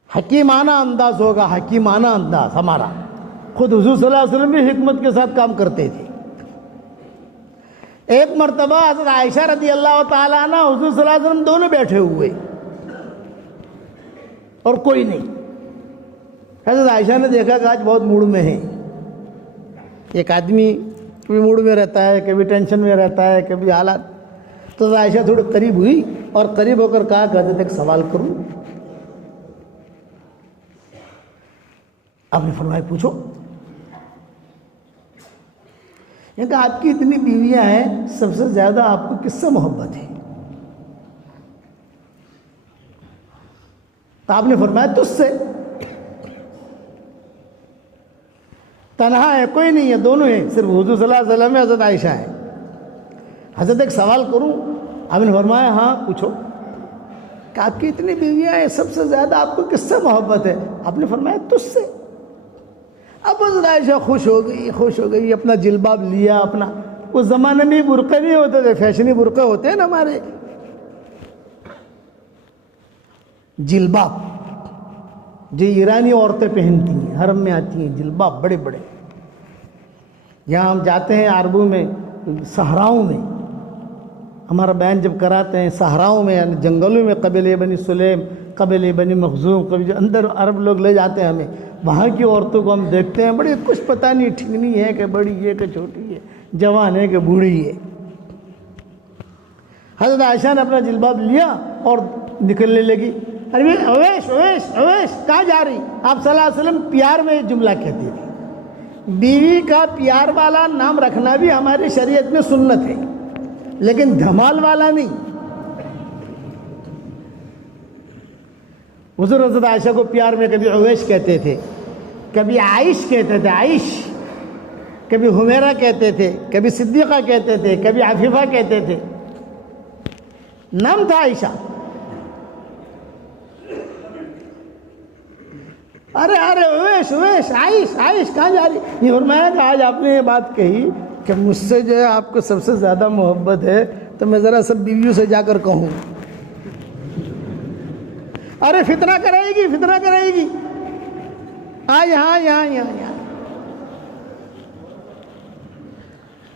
حکیمانہ انداز ہوگا، حکیمانہ انداز ہمارا۔ خود حضور صلی اللہ علیہ وسلم بھی حکمت کے ساتھ کام کرتے تھے۔ ایک مرتبہ حضرت عائشہ رضی اللہ تعالیٰ عنہ حضور صلی اللہ علیہ وسلم دونوں بیٹھے ہوئے اور کوئی نہیں۔ حضرت عائشہ نے دیکھا کہ آج بہت موڈ میں ہے، ایک آدمی کبھی موڈ میں رہتا ہے، کبھی ٹینشن میں رہتا ہے، کبھی حالات۔ تو حضرت عائشہ تھوڑی قریب ہوئی اور قریب ہو کر کہا کہ حضرت ایک سوال کروں؟ آپ نے فرمایا پوچھو۔ یہ کہ آپ کی اتنی بیویاں ہیں، سب سے زیادہ آپ کو کس سے محبت ہے؟ تو آپ نے فرمایا تجھ سے۔ تنہا ہے، کوئی نہیں ہے، دونوں ہیں، صرف حضور صلی اللہ علیہ وسلم حضرت عائشہ ہے۔ حضرت ایک سوال کروں؟ آپ نے فرمایا ہاں پوچھو۔ کہ آپ کی اتنی بیویاں ہیں، سب سے زیادہ آپ کو کس سے محبت ہے؟ آپ نے فرمایا تجھ سے۔ اب حضرت عائشہ خوش ہو گئی، اپنا جلباب لیا اپنا۔ اس زمانے میں برقعے نہیں ہوتے تھے، فیشنی برقعے ہوتے ہیں نا ہمارے، جلباب جو ایرانی عورتیں پہنتی ہیں، حرم میں آتی ہیں، جلباب بڑے بڑے۔ یہاں ہم جاتے ہیں عربوں میں، صحراؤں میں، ہمارا بیان جب کراتے ہیں صحراؤں میں، یعنی جنگلوں میں، قبیلہ بنی سلیم، قبیلہ بنی مخزوم، کبھی جو اندر عرب لوگ لے جاتے ہیں ہمیں، وہاں کی عورتوں کو ہم دیکھتے ہیں، بڑی کچھ پتہ نہیں ٹھیکنی ہے کہ بڑی ہے کہ چھوٹی ہے، جوان ہے کہ بوڑھی ہے۔ حضرت عائشہ نے اپنا جلباب لیا اور نکلنے لگی۔ ارے اویش اویش اویش کہاں جا رہی؟ آپ صلی اللہ علیہ وسلم پیار میں جملہ کہتے تھے۔ بیوی کا پیار والا نام رکھنا بھی ہماری شریعت میں سنت ہے، لیکن دھمال والا نہیں۔ حضور حضرت عائشہ کو پیار میں کبھی اویش کہتے تھے، کبھی عائش کہتے تھے، عائش، کبھی حمیرہ کہتے تھے، کبھی صدیقہ کہتے تھے، کبھی عفیفہ کہتے تھے، نام تھا عائشہ۔ ارے ارے اویش اویش، عائش عائش کہاں جا رہی؟ یہ فرمایا کہ آج آپ نے یہ بات کہی کہ مجھ سے جو ہے آپ کو سب سے زیادہ محبت ہے، تو میں ذرا سب بیویوں سے جا کر کہوں۔ ارے فتنہ کرائے گی، فتنہ کرائے گی، یہاں یہاں یہاں یہاں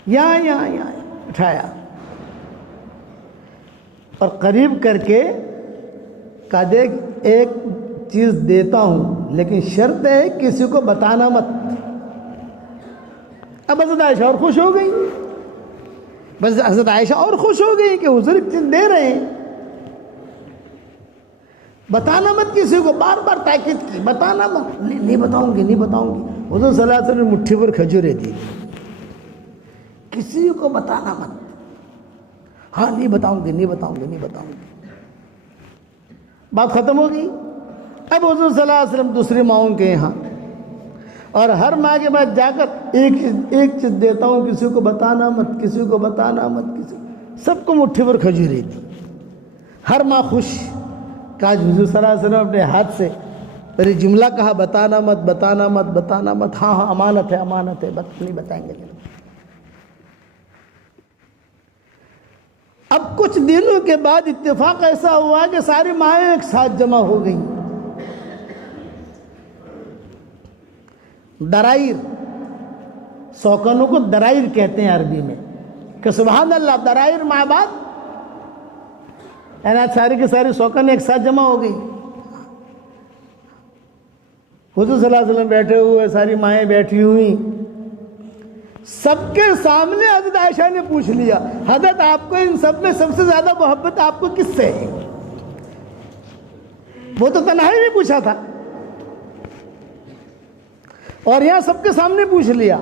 یہاں یہاں یہاں اٹھایا اور قریب کر کے کہا دیکھ ایک چیز دیتا ہوں، لیکن شرط ہے کسی کو بتانا مت۔ اب حضرت عائشہ اور خوش ہو گئی، بس حضرت عائشہ اور خوش ہو گئی کہ حضور ایک چیز دے رہے ہیں، بتانا مت کسی کو، بار بار تاکید کی، بتانا مت، نہیں بتاؤں گی، نہیں بتاؤں گی۔ حضور صلی اللہ علیہ وسلم نے مٹھی پر کھجوریں دی، کسی کو بتانا مت، ہاں نہیں بتاؤں گی، نہیں بتاؤں گی، نہیں بتاؤں گی۔ بات ختم ہو گئی۔ اب حضور صلی اللہ علیہ وسلم دوسری ماؤں کے یہاں، اور ہر ماہ کے بعد جا کر ایک چیز دیتا ہوں، کسی کو بتانا مت، کسی کو بتانا مت، سب کو مٹھی پر کھجوریں دی۔ ہر ماہ خوش، کاش حضور صلی اللہ علیہ وسلم اپنے ہاتھ سے میری جملہ کہا، بتانا مت، بتانا مت، بتانا مت، ہاں ہاں امانت ہے، امانت ہے، نہیں بتائیں گے۔ اب کچھ دنوں کے بعد اتفاق ایسا ہوا کہ ساری مائیں ایک ساتھ جمع ہو گئیں۔ درائر، سوکنوں کو درائر کہتے ہیں عربی میں، کہ سبحان اللہ درائر ماں بعد، یعنی ساری کی ساری سوکن ایک ساتھ جمع ہو گئی۔ حضور صلی اللہ علیہ وسلم بیٹھے ہوئے، ساری مائیں بیٹھی ہوئی، سب کے سامنے حضرت عائشہ نے پوچھ لیا، حضرت آپ کو ان سب میں سب سے زیادہ محبت آپ کو کس سے ہے؟ وہ تو تنہائی میں پوچھا تھا، اور یہاں سب کے سامنے پوچھ لیا۔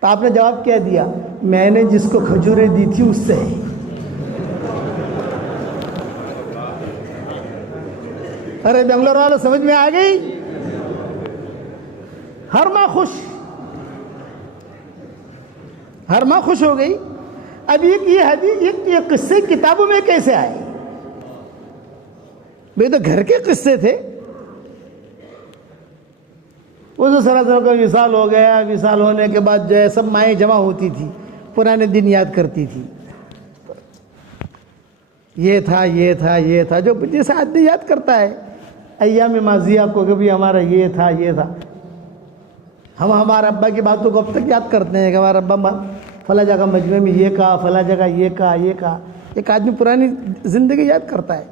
تو آپ نے جواب کیا دیا؟ میں نے جس کو کھجوریں دی تھی اس سے ہے۔ ارے بنگلور والوں سمجھ میں آ گئی؟ ہر ماں خوش، ہر ماں خوش ہو گئی۔ اب یہ حدیث، یہ قصے کتابوں میں کیسے آئے؟ بھئی تو گھر کے قصے تھے۔ حضور صلی اللہ علیہ وسلم کا وصال ہو گیا، وصال ہونے کے بعد جو ہے سب مائیں جمع ہوتی تھی، پرانے دن یاد کرتی تھی، یہ تھا یہ تھا یہ تھا، جو جیسے آدمی یاد کرتا ہے ایام ماضیہ کو کہ بھی ہمارا یہ تھا یہ تھا۔ ہم ہمارے ابا کی باتوں کو اب تک یاد کرتے ہیں کہ ہمارا ابا فلاں جگہ مجمع میں یہ کہا، فلاں جگہ یہ کہا، یہ کہا۔ ایک آدمی پرانی زندگی یاد کرتا ہے۔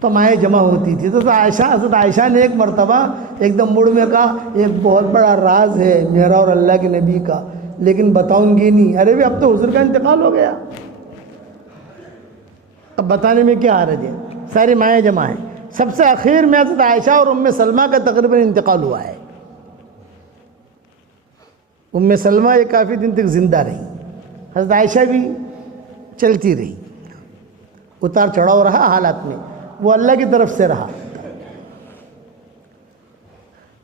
تو مائیں جمع ہوتی تھی۔ تو حضرت عائشہ نے ایک مرتبہ ایک دم موڑ میں کہا، ایک بہت بڑا راز ہے میرا اور اللہ کے نبی کا، لیکن بتاؤں گی نہیں۔ ارے بھی اب تو حضور کا انتقال ہو گیا، اب بتانے میں کیا حرج ہے؟ ساری مائیں جمع ہیں۔ سب سے اخیر میں حضرت عائشہ اور ام سلمہ کا تقریباً انتقال ہوا ہے۔ ام سلمہ یہ کافی دن تک زندہ رہی، حضرت عائشہ بھی چلتی رہی، اتار چڑھاؤ رہا حالات میں، وہ اللہ کی طرف سے رہا۔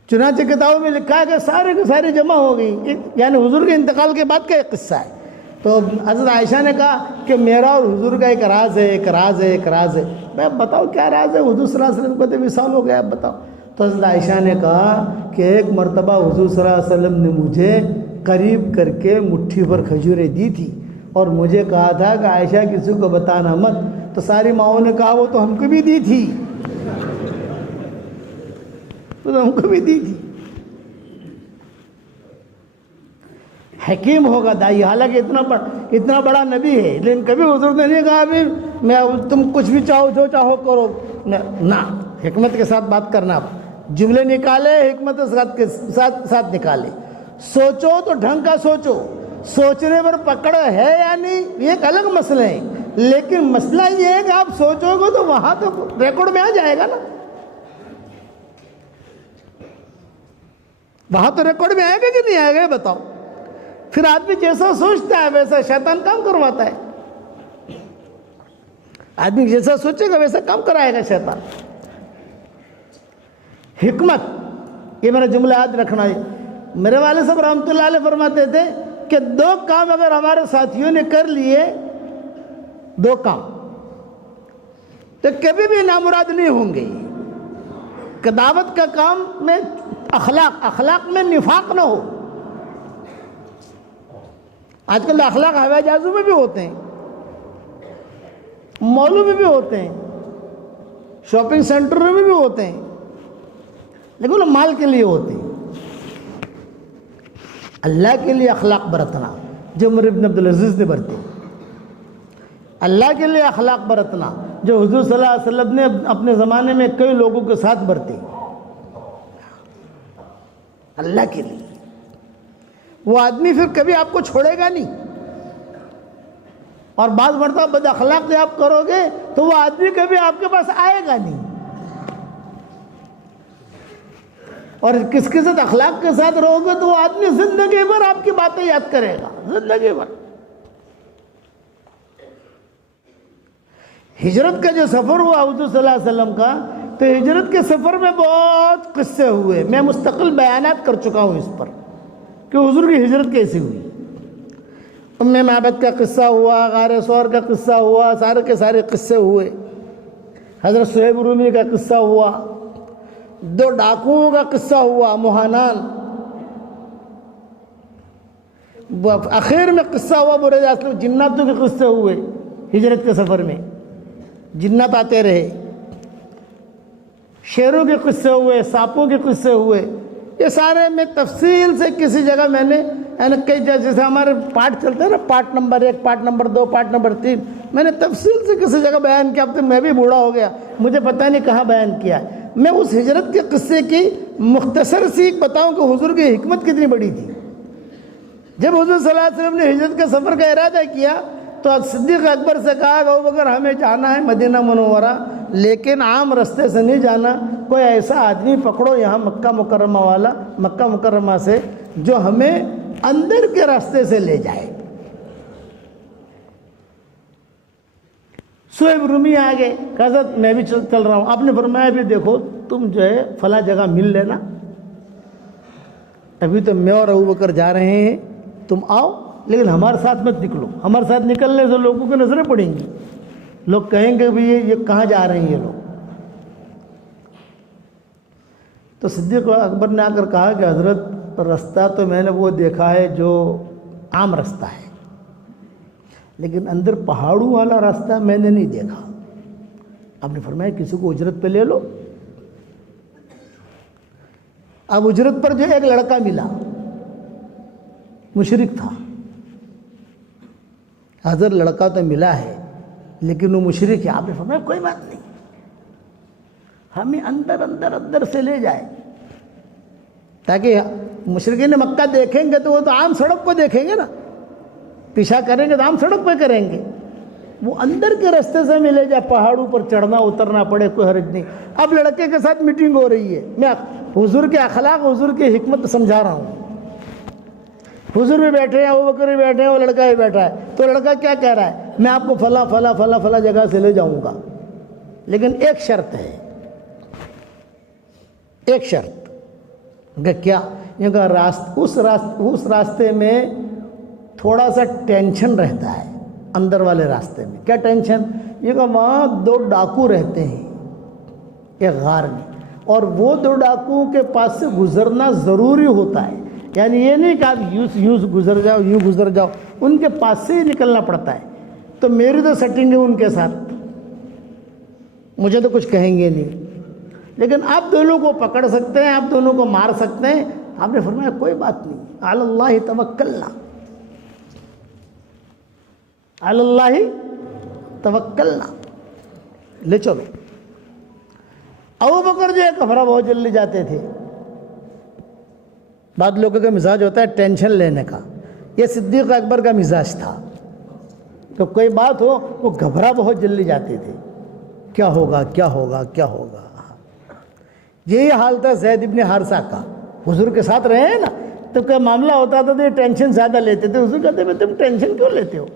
چنانچہ کتابوں میں لکھا ہے کہ سارے کے سارے جمع ہو گئی، یعنی حضور کے انتقال کے بعد کا ایک قصہ ہے۔ تو حضرت عائشہ نے کہا کہ میرا اور حضور کا ایک راز ہے، ایک راز ہے، ایک راز ہے۔ میں بتاؤ کیا راز ہے؟ حضور صلی اللہ علیہ وسلم کو تو وصال ہو گیا، اب بتاؤ۔ تو حضرت عائشہ نے کہا کہ ایک مرتبہ حضور صلی اللہ علیہ وسلم نے مجھے قریب کر کے مٹھی پر کھجوریں دی تھی، اور مجھے کہا تھا کہ عائشہ کسی کو بتانا مت۔ تو ساری ماؤں نے کہا وہ تو ہم کو بھی دی تھی، وہ تو ہم کو بھی دی تھی۔ حکیم ہوگا دائی، حالانکہ اتنا بڑا نبی ہے، لیکن کبھی حضور نے نہیں کہا ابھی میں تم کچھ بھی چاہو، جو چاہو کرو، نہ، حکمت کے ساتھ بات کرنا۔ جملے نکالے حکمت کے ساتھ نکالے۔ سوچو تو ڈھنگ کا سوچو، سوچنے پر پکڑ ہے یا نہیں یہ ایک الگ مسئلہ ہے، لیکن مسئلہ یہ ہے کہ آپ سوچو گے تو وہاں تو ریکارڈ میں آ جائے گا نا، وہاں تو ریکارڈ میں آئے گا کہ نہیں آئے گا؟ بتاؤ۔ پھر آدمی جیسا سوچتا ہے ویسا شیطان کام کرواتا ہے، آدمی جیسا سوچے گا ویسا کام کرائے گا شیطان۔ حکمت، یہ میرا جملہ یاد رکھنا ہے۔ میرے والد صاحب رحمۃ اللہ علیہ فرماتے تھے کہ دو کام اگر ہمارے ساتھیوں نے کر لیے، دو کام، تو کبھی بھی نامراد نہیں ہوں گے۔ کہ دعوت کا کام میں اخلاق میں نفاق نہ ہو۔ آج کل اخلاق ہوائی جہازوں میں بھی ہوتے ہیں، مالوں میں بھی ہوتے ہیں، شاپنگ سینٹروں میں بھی ہوتے ہیں، لیکن وہ مال کے لیے ہوتے ہیں۔ اللہ کے لیے اخلاق برتنا جو عمر بن عبدالعزیز نے برتے، اللہ کے لیے اخلاق برتنا جو حضور صلی اللہ علیہ وسلم نے اپنے زمانے میں کئی لوگوں کے ساتھ برتے، اللہ کے لیے، وہ آدمی پھر کبھی آپ کو چھوڑے گا نہیں۔ اور بعض مرتبہ بد اخلاقی آپ کرو گے تو وہ آدمی کبھی آپ کے پاس آئے گا نہیں۔ اور کس کے ساتھ اخلاق کے ساتھ رہو گے تو وہ آدمی زندگی بھر آپ کی باتیں یاد کرے گا، زندگی بھر۔ ہجرت کا جو سفر ہوا حضور صلی اللہ علیہ وسلم کا، تو ہجرت کے سفر میں بہت قصے ہوئے، میں مستقل بیانات کر چکا ہوں اس پر کہ حضور کی ہجرت کیسے ہوئی۔ ام معبد کا قصہ ہوا، غار ثور کا قصہ ہوا، سارے کے سارے قصے ہوئے، حضرت صہیب رومی کا قصہ ہوا، 2 ڈاکوؤں کا قصہ ہوا، مہانان، آخر میں قصہ ہوا برید اسلم، جناتوں کے قصے ہوئے ہجرت کے سفر میں، جنات آتے رہے، شیروں کے قصے ہوئے، سانپوں کے قصے ہوئے، یہ سارے میں تفصیل سے کسی جگہ میں نے کئی جیسے ہمارے پارٹ چلتے ہیں نا، part number 1، part number 2، part number 3، میں نے تفصیل سے کسی جگہ بیان کیا۔ اب تو میں بھی بوڑھا ہو گیا، مجھے پتہ نہیں کہاں بیان کیا ہے۔ میں اس ہجرت کے قصے کی مختصر سی بتاؤں کہ حضور کی حکمت کتنی بڑی تھی۔ جب حضور صلی اللہ علیہ وسلم نے ہجرت کے سفر کا ارادہ کیا تو صدیق اکبر سے کہا کہ ابوبکر ہمیں جانا ہے مدینہ منورہ، لیکن عام راستے سے نہیں جانا، کوئی ایسا آدمی پکڑو یہاں مکہ مکرمہ والا، مکہ مکرمہ سے، جو ہمیں اندر کے راستے سے لے جائے۔ صہیب رومی آگے، حضرت میں بھی چل رہا ہوں۔ آپ نے فرمایا بھی دیکھو تم جو ہے فلاں جگہ مل لینا، ابھی تو میں اور ابوبکر جا رہے ہیں، تم آؤ لیکن ہمارے ساتھ مت نکلو، ہمارے ساتھ نکلنے سے لوگوں کی نظریں پڑیں گی، لوگ کہیں گے بھی یہ کہاں جا رہے ہیں یہ لوگ۔ تو صدیق اکبر نے آ کر کہا کہ حضرت راستہ تو میں نے وہ دیکھا ہے جو عام راستہ ہے، لیکن اندر پہاڑوں والا راستہ میں نے نہیں دیکھا۔ آپ نے فرمایا کسی کو اجرت پہ لے لو۔ اب اجرت پر جو ایک لڑکا ملا، مشرک تھا، حضرت لڑکا تو ملا ہے لیکن وہ مشرک ہے۔ آپ نے فرمایا کوئی بات نہیں، ہمیں اندر اندر اندر سے لے جائے، تاکہ مشرکین مکہ دیکھیں گے تو وہ تو عام سڑک کو دیکھیں گے نا، پیچھا کریں گے تو عام سڑک پہ کریں گے، وہ اندر کے راستے سے ملے جائے، پہاڑوں پر چڑھنا اترنا پڑے، کوئی حرج نہیں۔ اب لڑکے کے ساتھ میٹنگ ہو رہی ہے، میں حضور کے اخلاق، حضور کی حکمت سمجھا رہا ہوں۔ حضور بھی بیٹھے ہیں، ابوبکر بھی بیٹھے ہیں، وہ لڑکا بھی بیٹھا ہے۔ تو لڑکا کیا کہہ رہا ہے؟ میں آپ کو فلاں فلاں فلاں فلاں جگہ سے لے جاؤں گا، لیکن ایک شرط ہے، ایک شرط کہ کیا؟ یہ کہ اس راستے میں تھوڑا سا ٹینشن رہتا ہے، اندر والے راستے میں۔ کیا ٹینشن؟ یہ کہ وہاں 2 ڈاکو رہتے ہیں ایک غار میں، اور وہ 2 ڈاکوؤں کے پاس سے گزرنا ضروری ہوتا ہے، یعنی یہ نہیں کہ آپ یوں گزر جاؤ، یوں گزر جاؤ، ان کے پاس سے ہی نکلنا پڑتا ہے۔ تو میری تو سیٹنگ ہے ان کے ساتھ، مجھے تو کچھ کہیں گے نہیں، لیکن آپ دونوں کو پکڑ سکتے ہیں، آپ دونوں کو مار سکتے ہیں۔ آپ نے فرمایا کوئی بات نہیں، علی اللہ توکلنا، علی اللہ توکلنا، لے چلو۔ ابوبکر جو ہے کفرہ بہت جلدی جاتے تھے، بعض لوگوں کا مزاج ہوتا ہے ٹینشن لینے کا، یہ صدیق اکبر کا مزاج تھا، تو کوئی بات ہو وہ گھبرا بہت جلدی جاتے تھے، کیا ہوگا کیا ہوگا کیا ہوگا۔ یہی حال تھا زید ابن حارثہ کا، حضور کے ساتھ رہے ہیں نا، تو کوئی معاملہ ہوتا تھا تو یہ ٹینشن زیادہ لیتے تھے۔ حضور کہتے ہیں تم ٹینشن کیوں لیتے ہو،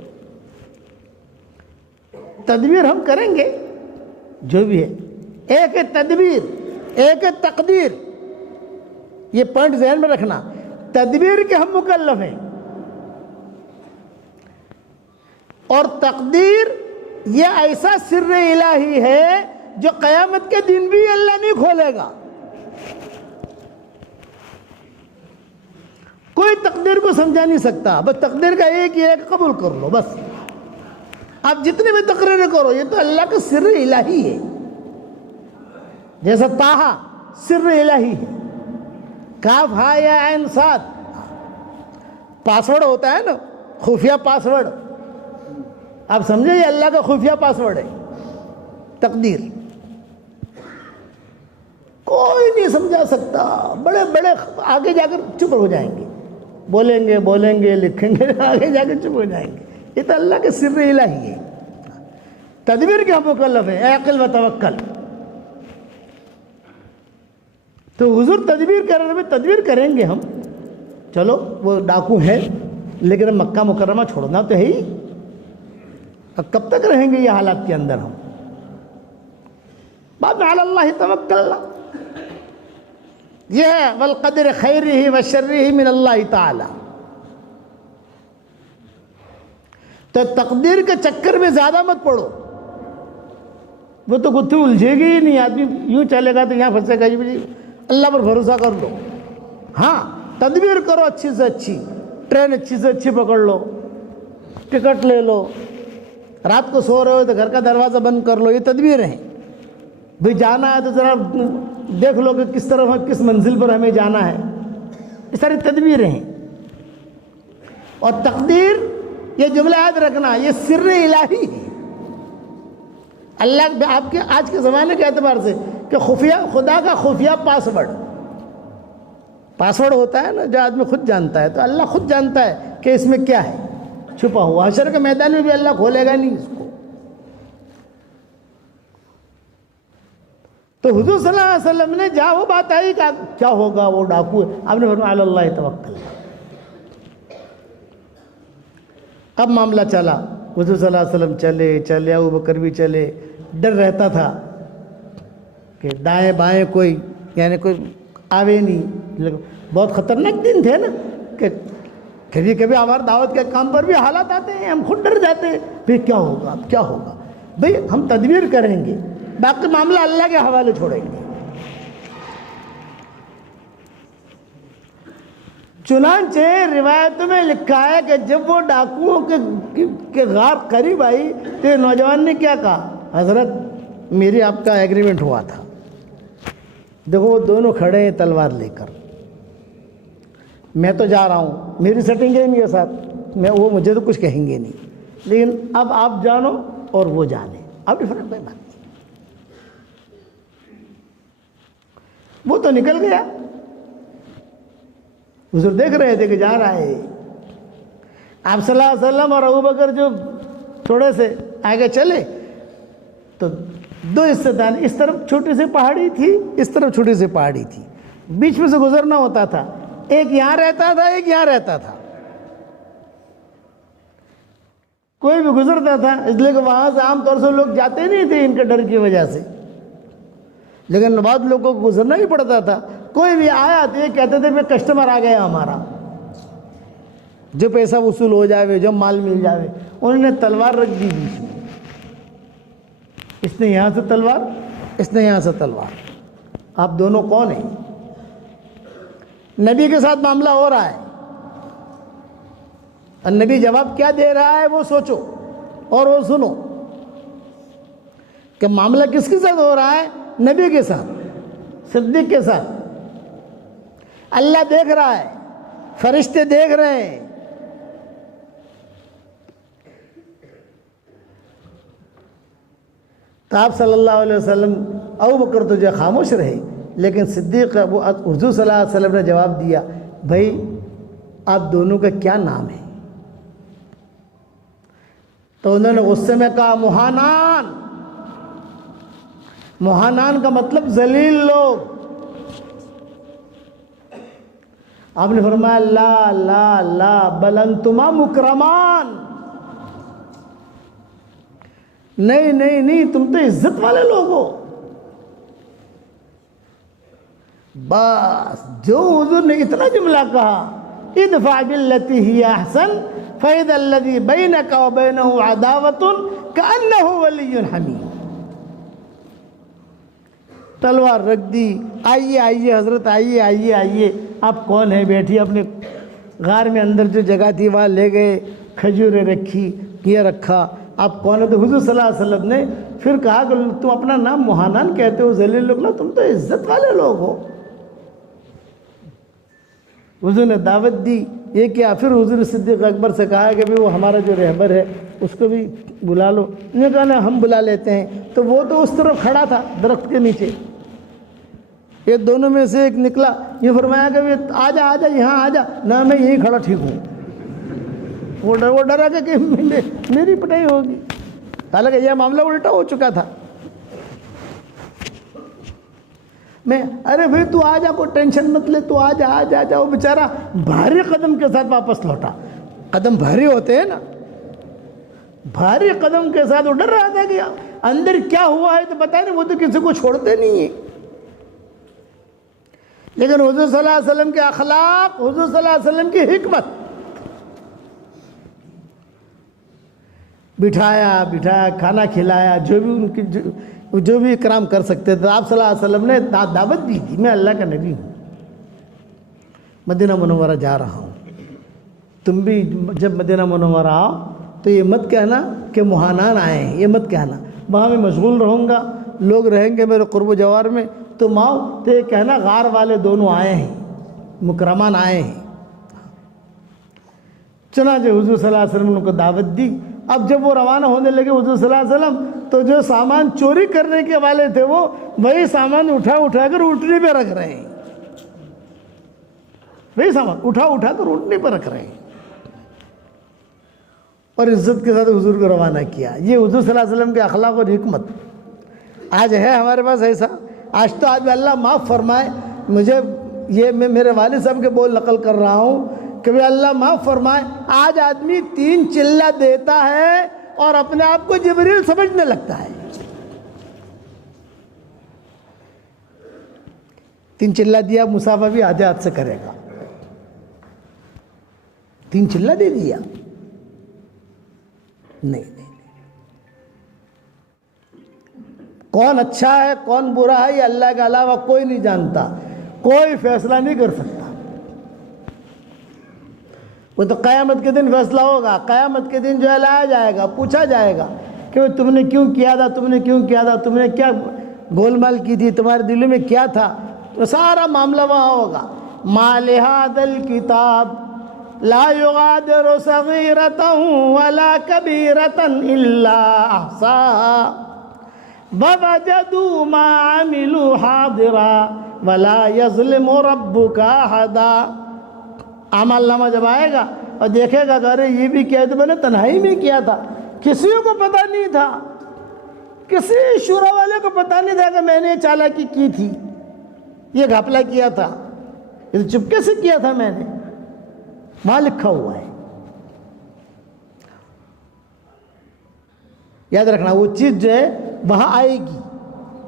تدبیر ہم کریں گے جو بھی ہے، ایک ہے تدبیر، ایک ہے تقدیر، یہ پوائنٹ ذہن میں رکھنا، تدبیر کے ہم مکلف ہیں، اور تقدیر یہ ایسا سر الہی ہے جو قیامت کے دن بھی اللہ نہیں کھولے گا۔ کوئی تقدیر کو سمجھا نہیں سکتا، بس تقدیر کا ایک ہی ایک قبول کر لو بس، آپ جتنے بھی تقریر کرو، یہ تو اللہ کا سر الہی ہے، جیسا طٰہٰ سر الہی ہے، کاف ہا یا عین صاد پاسورڈ ہوتا ہے نا، خفیہ پاسورڈ، آپ سمجھے یہ اللہ کا خفیہ پاسورڈ ہے۔ تقدیر کوئی نہیں سمجھا سکتا، بڑے بڑے آگے جا کر چپ ہو جائیں گے، بولیں گے لکھیں گے، آگے جا کے چپ ہو جائیں گے، یہ تو اللہ کے سر الہی ہے۔ تدبیر کے ہم مکلف ہے، عقل و توکل۔ تو حضور تدبیر کر رہے ہیں، تدبیر کریں گے ہم، چلو وہ ڈاکو ہیں لیکن مکہ مکرمہ چھوڑنا تو ہے ہی، اب کب تک رہیں گے یہ حالات کے اندر ہم؟ بعد میں علی اللہ توکلنا، یہ ہے والقدر خیرہ وشرہ من اللہ تعالی۔ تو تقدیر کے چکر میں زیادہ مت پڑو، وہ تو گتھی الجھے گی ہی نہیں، آدمی یوں چلے گا تو یہاں پھنسے گا، جی اللہ پر بھروسہ کر لو۔ ہاں تدبیر کرو اچھی سے اچھی، ٹرین اچھی سے اچھی پکڑ لو، ٹکٹ لے لو، رات کو سو رہے ہو تو گھر کا دروازہ بند کر لو، یہ تدبیر ہیں۔ بھئی جانا ہے تو ذرا دیکھ لو کہ کس طرف کس منزل پر ہمیں جانا ہے، یہ ساری تدبیریں ہیں۔ اور تقدیر، یہ جملہ یاد رکھنا، یہ سر الہی ہے اللہ آپ کے آج کے زمانے کے اعتبار سے، کہ خفیہ خدا کا خفیہ پاسورڈ ہوتا ہے نا جو آدمی خود جانتا ہے، تو اللہ خود جانتا ہے کہ اس میں کیا ہے چھپا ہوا۔ حشر کے میدان میں بھی اللہ کھولے گا نہیں اس کو۔ تو حضور صلی اللہ علیہ وسلم نے جہاں وہ بات آئی کہ کیا ہوگا وہ ڈاکو ہے، آپ نے فرمایا علی اللہ توکل۔ اب معاملہ چلا، حضور صلی اللہ علیہ وسلم چلے، ابوبکر بھی چلے، ڈر رہتا تھا کہ دائیں بائیں کوئی یعنی کوئی آوے نہیں، بہت خطرناک دن تھے نا، کہ کبھی کبھی ہمارے دعوت کے کام پر بھی حالات آتے ہیں، ہم خود ڈر جاتے ہیں، پھر کیا ہوگا، اب کیا ہوگا۔ بھئی ہم تدبیر کریں گے، باقی معاملہ اللہ کے حوالے چھوڑیں گے۔ چنانچہ روایتوں میں لکھا ہے کہ جب وہ ڈاکوؤں کے غار قریب آئی تو یہ نوجوان نے کیا کہا، حضرت میری آپ کا ایگریمنٹ ہوا تھا، دیکھو وہ دونوں کھڑے ہیں تلوار لے کر، میں تو جا رہا ہوں، میری سیٹنگ ہے ان کے ساتھ، وہ مجھے تو کچھ کہیں گے نہیں، لیکن اب آپ جانو اور وہ جانے، اب ڈفرنٹ کوئی بات نہیں۔ وہ تو نکل گیا، حضور دیکھ رہے تھے کہ جا رہا ہے۔ آپ صلی اللہ علیہ وسلم اور ابوبکر جو تھوڑے سے آگے چلے تو دو حصے تھے، اس طرف چھوٹی سی پہاڑی تھی، اس طرف چھوٹی سی پہاڑی تھی، بیچ میں سے گزرنا ہوتا تھا، ایک یہاں رہتا تھا ایک یہاں رہتا تھا، کوئی بھی گزرتا تھا، اس لیے کہ وہاں سے عام طور سے لوگ جاتے نہیں تھے ان کے ڈر کی وجہ سے، لیکن بعض لوگوں کو گزرنا ہی پڑتا تھا۔ کوئی بھی آیا تو یہ کہتے تھے کہ کسٹمر آ گیا ہمارا، جو پیسہ وصول ہو جاوے، جو مال مل جاوے۔ انہوں نے تلوار رکھ دی بیچ میں، اس نے یہاں سے تلوار، اس نے یہاں سے تلوار، آپ دونوں کون ہیں؟ نبی کے ساتھ معاملہ ہو رہا ہے اور نبی جواب کیا دے رہا ہے وہ سوچو اور وہ سنو کہ معاملہ کس کے ساتھ ہو رہا ہے؟ نبی کے ساتھ، صدیق کے ساتھ۔ اللہ دیکھ رہا ہے، فرشتے دیکھ رہے ہیں۔ تو آپ صلی اللہ علیہ وسلم، ابوبکر تو جو خاموش رہے، لیکن صدیق وہ حضور صلی اللہ علیہ وسلم نے جواب دیا، بھائی آپ دونوں کا کیا نام ہے؟ تو انہوں نے غصے میں کہا مہانان۔ مہانان کا مطلب ذلیل لوگ۔ آپ نے فرمایا لا لا لا بل انتما مکرمان، نہیں نہیں نہیں، تم تو عزت والے لوگ ہو۔ بس جو حضور نے اتنا جملہ کہا، ادفع باللتی ہی احسن فاذا الذی بینک وبینہ عداوۃ کأنہ ولی حمیم، تلوار رکھ دی، آئیے آئیے حضرت، آئیے آئیے آئیے، آپ کون ہیں؟ بیٹھی اپنے غار میں اندر جو جگہ تھی وہاں لے گئے، کھجوریں رکھی، یہ رکھا، آپ کون ہیں؟ تو حضور صلی اللہ علیہ وسلم نے پھر کہا کہ تم اپنا نام مہانان کہتے ہو، ذلیل لوگ، نا تم تو عزت والے لوگ ہو۔ حضور نے دعوت دی، یہ کیا؟ پھر حضور نے صدیق اکبر سے کہا کہ وہ ہمارا جو رہبر ہے اس کو بھی بلا لو۔ انہوں نے کہا نا ہم بلا لیتے ہیں۔ تو وہ تو اس طرف کھڑا تھا درخت کے نیچے، یہ دونوں میں سے ایک نکلا، یہ فرمایا کہ آ جا آ جا، یہاں آ جا، نہ میں یہیں کھڑا ٹھیک ہوں۔ وہ ڈرا کہ میری پٹائی ہوگی، حالانکہ یہ معاملہ الٹا ہو چکا تھا۔ میں ارے بھائی تو آ جا، کوئی ٹینشن مت لے، تو آ جا آ جا جا۔ وہ بیچارہ بھاری قدم کے ساتھ واپس لوٹا، قدم بھاری ہوتے ہیں نا، بھاری قدم کے ساتھ وہ ڈر رہا تھا کہ اندر کیا ہوا ہے تو پتہ نہیں، وہ تو کسی کو چھوڑتے نہیں ہیں. لیکن حضور صلی اللہ علیہ وسلم کے اخلاق، حضور صلی اللہ علیہ وسلم کی حکمت، بٹھایا کھانا کھلایا، جو بھی اکرام کر سکتے تھے. آپ صلی اللہ علیہ وسلم نے دعوت دی تھی، میں اللہ کا نبی ہوں، مدینہ منورہ جا رہا ہوں. تم بھی جب مدینہ منورہ آؤ تو یہ مت کہنا کہ مہانان آئے ہیں، یہ مت کہنا. وہاں میں مشغول رہوں گا، لوگ رہیں گے میرے قرب و جوار میں، تم آؤ تو یہ کہنا غار والے دونوں آئے ہیں، مکرمان آئے ہیں. چنانچہ حضور صلی اللہ علیہ وسلم نے ان کو دعوت دی. اب جب وہ روانہ ہونے لگے حضور صلی اللہ علیہ وسلم، تو جو سامان چوری کرنے کے والے تھے وہ وہی سامان اٹھا کر اونٹنے پہ رکھ رہے ہیں. وہی سامان اٹھا کر اونٹنے پہ رکھ رہے ہیں، اور عزت کے ساتھ حضور کو روانہ کیا. یہ حضور صلی اللہ علیہ وسلم کے اخلاق اور حکمت آج ہے ہمارے پاس ایسا. آج تو آج اللہ معاف فرمائے مجھے، یہ میں میرے والد صاحب کے بول نقل کر رہا ہوں کہ اللہ معاف فرمائے، آج آدمی 3 چلہ دیتا ہے اور اپنے آپ کو جبریل سمجھنے لگتا ہے. 3 چلہ دیا، مسافہ بھی آدھے ہاتھ سے کرے گا. 3 چلہ دے دیا، نہیں. کون اچھا ہے کون برا ہے یہ اللہ کے علاوہ کوئی نہیں جانتا، کوئی فیصلہ نہیں کر سکتا. وہ تو قیامت کے دن فیصلہ ہوگا. قیامت کے دن جو ہے لایا جائے گا، پوچھا جائے گا کہ تم نے کیوں کیا تھا، تم نے کیا گول مال کی تھی، تمہارے دل میں کیا تھا. تو سارا معاملہ وہاں ہوگا. ما لهذا الكتاب لا يغادر صغيرة ولا كبيرة إلا أحصاها ووجدوا ما عملوا حاضرا ولا يظلم ربك أحدا. اعمال نامہ جب آئے گا اور دیکھے گا کہ ارے یہ بھی کیا تو میں نے تنہائی میں کیا تھا، کسی کو پتہ نہیں تھا، کسی شورا والے کو پتہ نہیں تھا کہ میں نے چالاکی کی تھی، یہ گھپلا کیا تھا، یہ چپکے سے کیا تھا میں نے. وہاں لکھا ہوا ہے. یاد رکھنا وہ چیز جو ہے وہاں آئے گی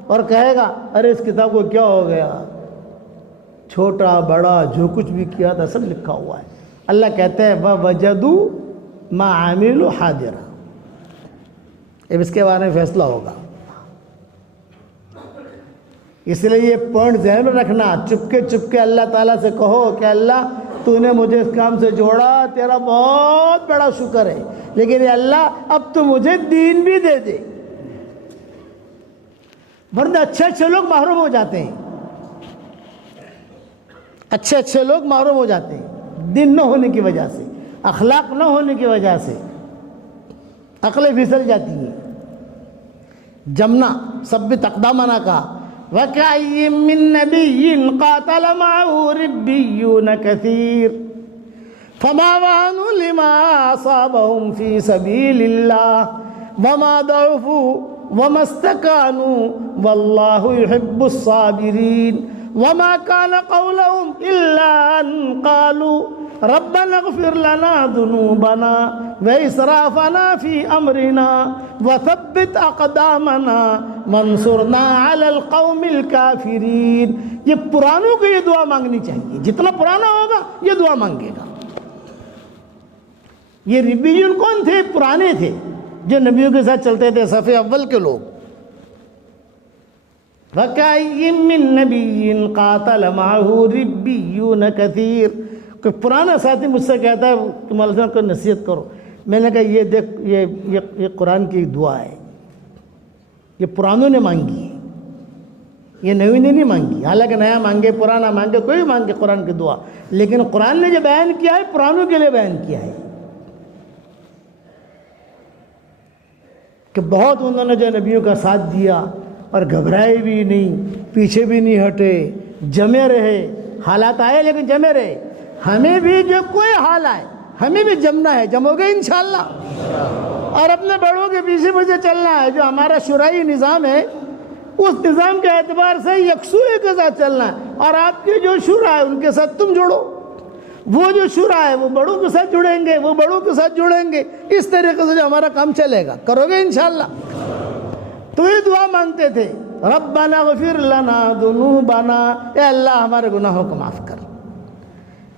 اور کہے گا ارے اس کتاب کو کیا ہو گیا، چھوٹا بڑا جو کچھ بھی کیا تھا سب لکھا ہوا ہے. اللہ کہتے ہیں وَوَجَدُوا مَا عَمِلُوا حَاضِرًا. اب اس کے بارے میں فیصلہ ہوگا. اس لیے یہ پوائنٹ ذہن میں رکھنا. چپکے اللہ تعالیٰ سے کہو کہ اللہ تو نے مجھے اس کام سے جوڑا، تیرا بہت بڑا شکر ہے، لیکن اے اللہ اب تو مجھے دین بھی دے دے. ورنہ اچھے لوگ محروم ہو جاتے ہیں، اچھے لوگ محروم ہو جاتے ہیں دین نہ ہونے کی وجہ سے، اخلاق نہ ہونے کی وجہ سے. عقلیں پھسل جاتی ہیں. جمنا ثبت اقدامنا کا وَكَأَيٍّ مِّن نَّبِيٍّ قَاتَلَ مَعَهُ رِبِّيُّونَ كَثِيرٌ فَمَا وَهَنُوا لِمَا أَصَابَهُمْ فِي سَبِيلِ اللَّهِ وَمَا ضَعُفُوا وَمَا اسْتَكَانُوا وَاللَّهُ يُحِبُّ الصَّابِرِينَ وَمَا كَانَ قَوْلُهُمْ إِلَّا أَن قَالُوا رَبَّنَا اغْفِرْ لَنَا ذُنُوبَنَا وَإِسْرَافَنَا فِي أَمْرِنَا وَثَبِّتْ أَقْدَامَنَا وَانصُرْنَا عَلَى الْقَوْمِ الْكَافِرِينَ. یہ پرانوں کو یہ دعا مانگنی چاہیے. جتنا پرانا ہوگا یہ دعا مانگے گا. یہ ربیون کون تھے؟ پرانے تھے جو نبیوں کے ساتھ چلتے تھے، صف اول کے لوگ. وَكَأَيٍّ مِّن نَّبِيٍّ قَاتَلَ مَعَهُ رِبِّيُّونَ كَثِيرٌ. کوئی پرانا ساتھی مجھ سے کہتا ہے تم اللہ کو نصیحت کرو. میں نے کہا یہ دیکھ یہ قرآن کی دعا ہے، یہ پرانوں نے مانگی ہے، یہ نوی نے نہیں مانگی. حالانکہ نیا مانگے پرانا مانگے کوئی مانگے قرآن کی دعا، لیکن قرآن نے جو بیان کیا ہے پرانوں کے لیے بیان کیا ہے کہ بہت انہوں نے جو نبیوں کا ساتھ دیا اور گھبرائے بھی نہیں، پیچھے بھی نہیں ہٹے، جمے رہے. حالات آئے لیکن جمے رہے. ہمیں بھی جو کوئی حال آئے ہمیں بھی جمنا ہے. جمو گے انشاءاللہ، اور اپنے بڑوں کے پیچھے مجھے چلنا ہے. جو ہمارا شورائی نظام ہے اس نظام کے اعتبار سے یکسوئی کے ساتھ چلنا ہے، اور آپ کی جو شورا ہے ان کے ساتھ تم جڑو. وہ جو شورا ہے وہ بڑوں کے ساتھ جڑیں گے، وہ بڑوں کے ساتھ جڑیں گے. اس طریقے سے جو ہمارا کام چلے گا. کرو گے انشاءاللہ؟ تو یہ دعا مانگتے تھے، ربنا اغفر لنا ذنوبنا، اے اللہ ہمارے گناہوں کو معاف کر،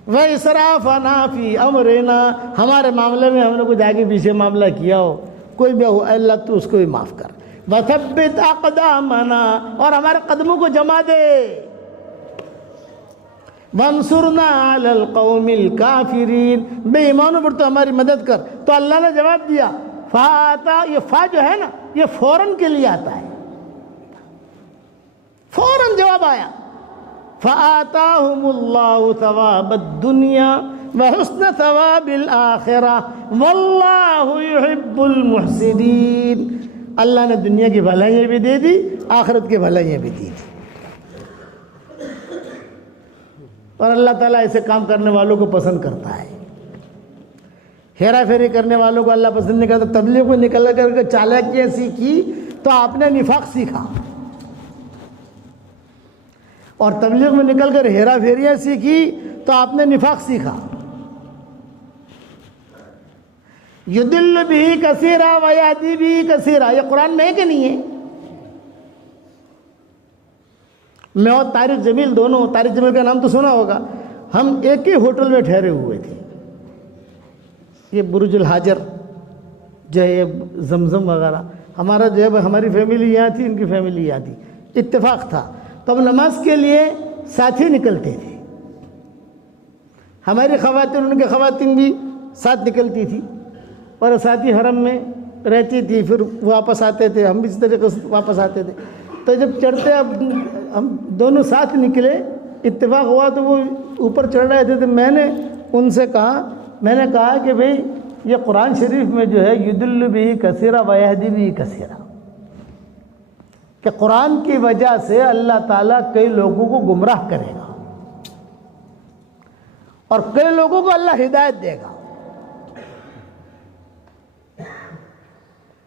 وَإِسْرَافَنَا فِي أَمْرِنَا، ہمارے معاملے میں ہم نے کچھ آگے پیچھے معاملہ کیا ہو، کوئی بھی ہو، اے اللہ تو اس کو بھی معاف کر، وَثَبِّتْ أَقْدَامَنَا، اور ہمارے قدموں کو جما دے، وَانْصُرْنَا عَلَى الْقَوْمِ الْكَافِرِينَ، بے ایمانوں پر تو ہماری مدد کر۔ تو اللہ نے جواب دیا، فَآتا، یہ فا جو ہے نا یہ فوراً کے لیے آتا ہے، فوراً جواب آیا، فَآتَاهُمُ اللَّهُ ثَوَابَ الدُّنْيَا وَحُسْنَ ثَوَابِ الْآخِرَةِ وَاللَّهُ يُحِبُّ الْمُحْسِنِينَ، اللہ نے دنیا کی بھلائیاں بھی دے دی، آخرت کی بھلائیاں بھی دی تھی، اور اللہ تعالیٰ ایسے کام کرنے والوں کو پسند کرتا ہے۔ ہیرا پھیری کرنے والوں کو اللہ پسند نہیں کرتا۔ تبلیغ میں نکل کر کے چالاکیاں سیکھی تو آپ نے نفاق سیکھا، اور تبلیغ میں نکل کر ہیرا پھیریاں سیکھی تو آپ نے نفاق سیکھا۔ یضل بہ کثیرا ویہدی بہ کثیرا، یہ قرآن میں ہے کہ نہیں ہے؟ میں اور طارق جمیل دونوں، طارق جمیل کا نام تو سنا ہوگا، ہم ایک ہی ہوٹل میں ٹھہرے ہوئے تھے، یہ برج الحاجر جو ہے، یہ زمزم وغیرہ، ہمارا جو ہے ہماری فیملی یہاں تھی، ان کی فیملی یہاں تھی، اتفاق تھا۔ تو ہم نماز کے لیے ساتھ ہی نکلتے تھے، ہماری خواتین ان کے خواتین بھی ساتھ نکلتی تھی، اور ساتھ ہی حرم میں رہتی تھی، پھر واپس آتے تھے، ہم بھی اس طریقے سے واپس آتے تھے۔ تو جب چڑھتے اب ہم دونوں ساتھ نکلے، اتفاق ہوا تو وہ اوپر چڑھ رہے تھے، تو میں نے ان سے کہا کہ بھئی یہ قرآن شریف میں جو ہے یضل بہ کثیرا ویہدی بہ کثیرا، کہ قرآن کی وجہ سے اللہ تعالیٰ کئی لوگوں کو گمراہ کرے گا اور کئی لوگوں کو اللہ ہدایت دے گا۔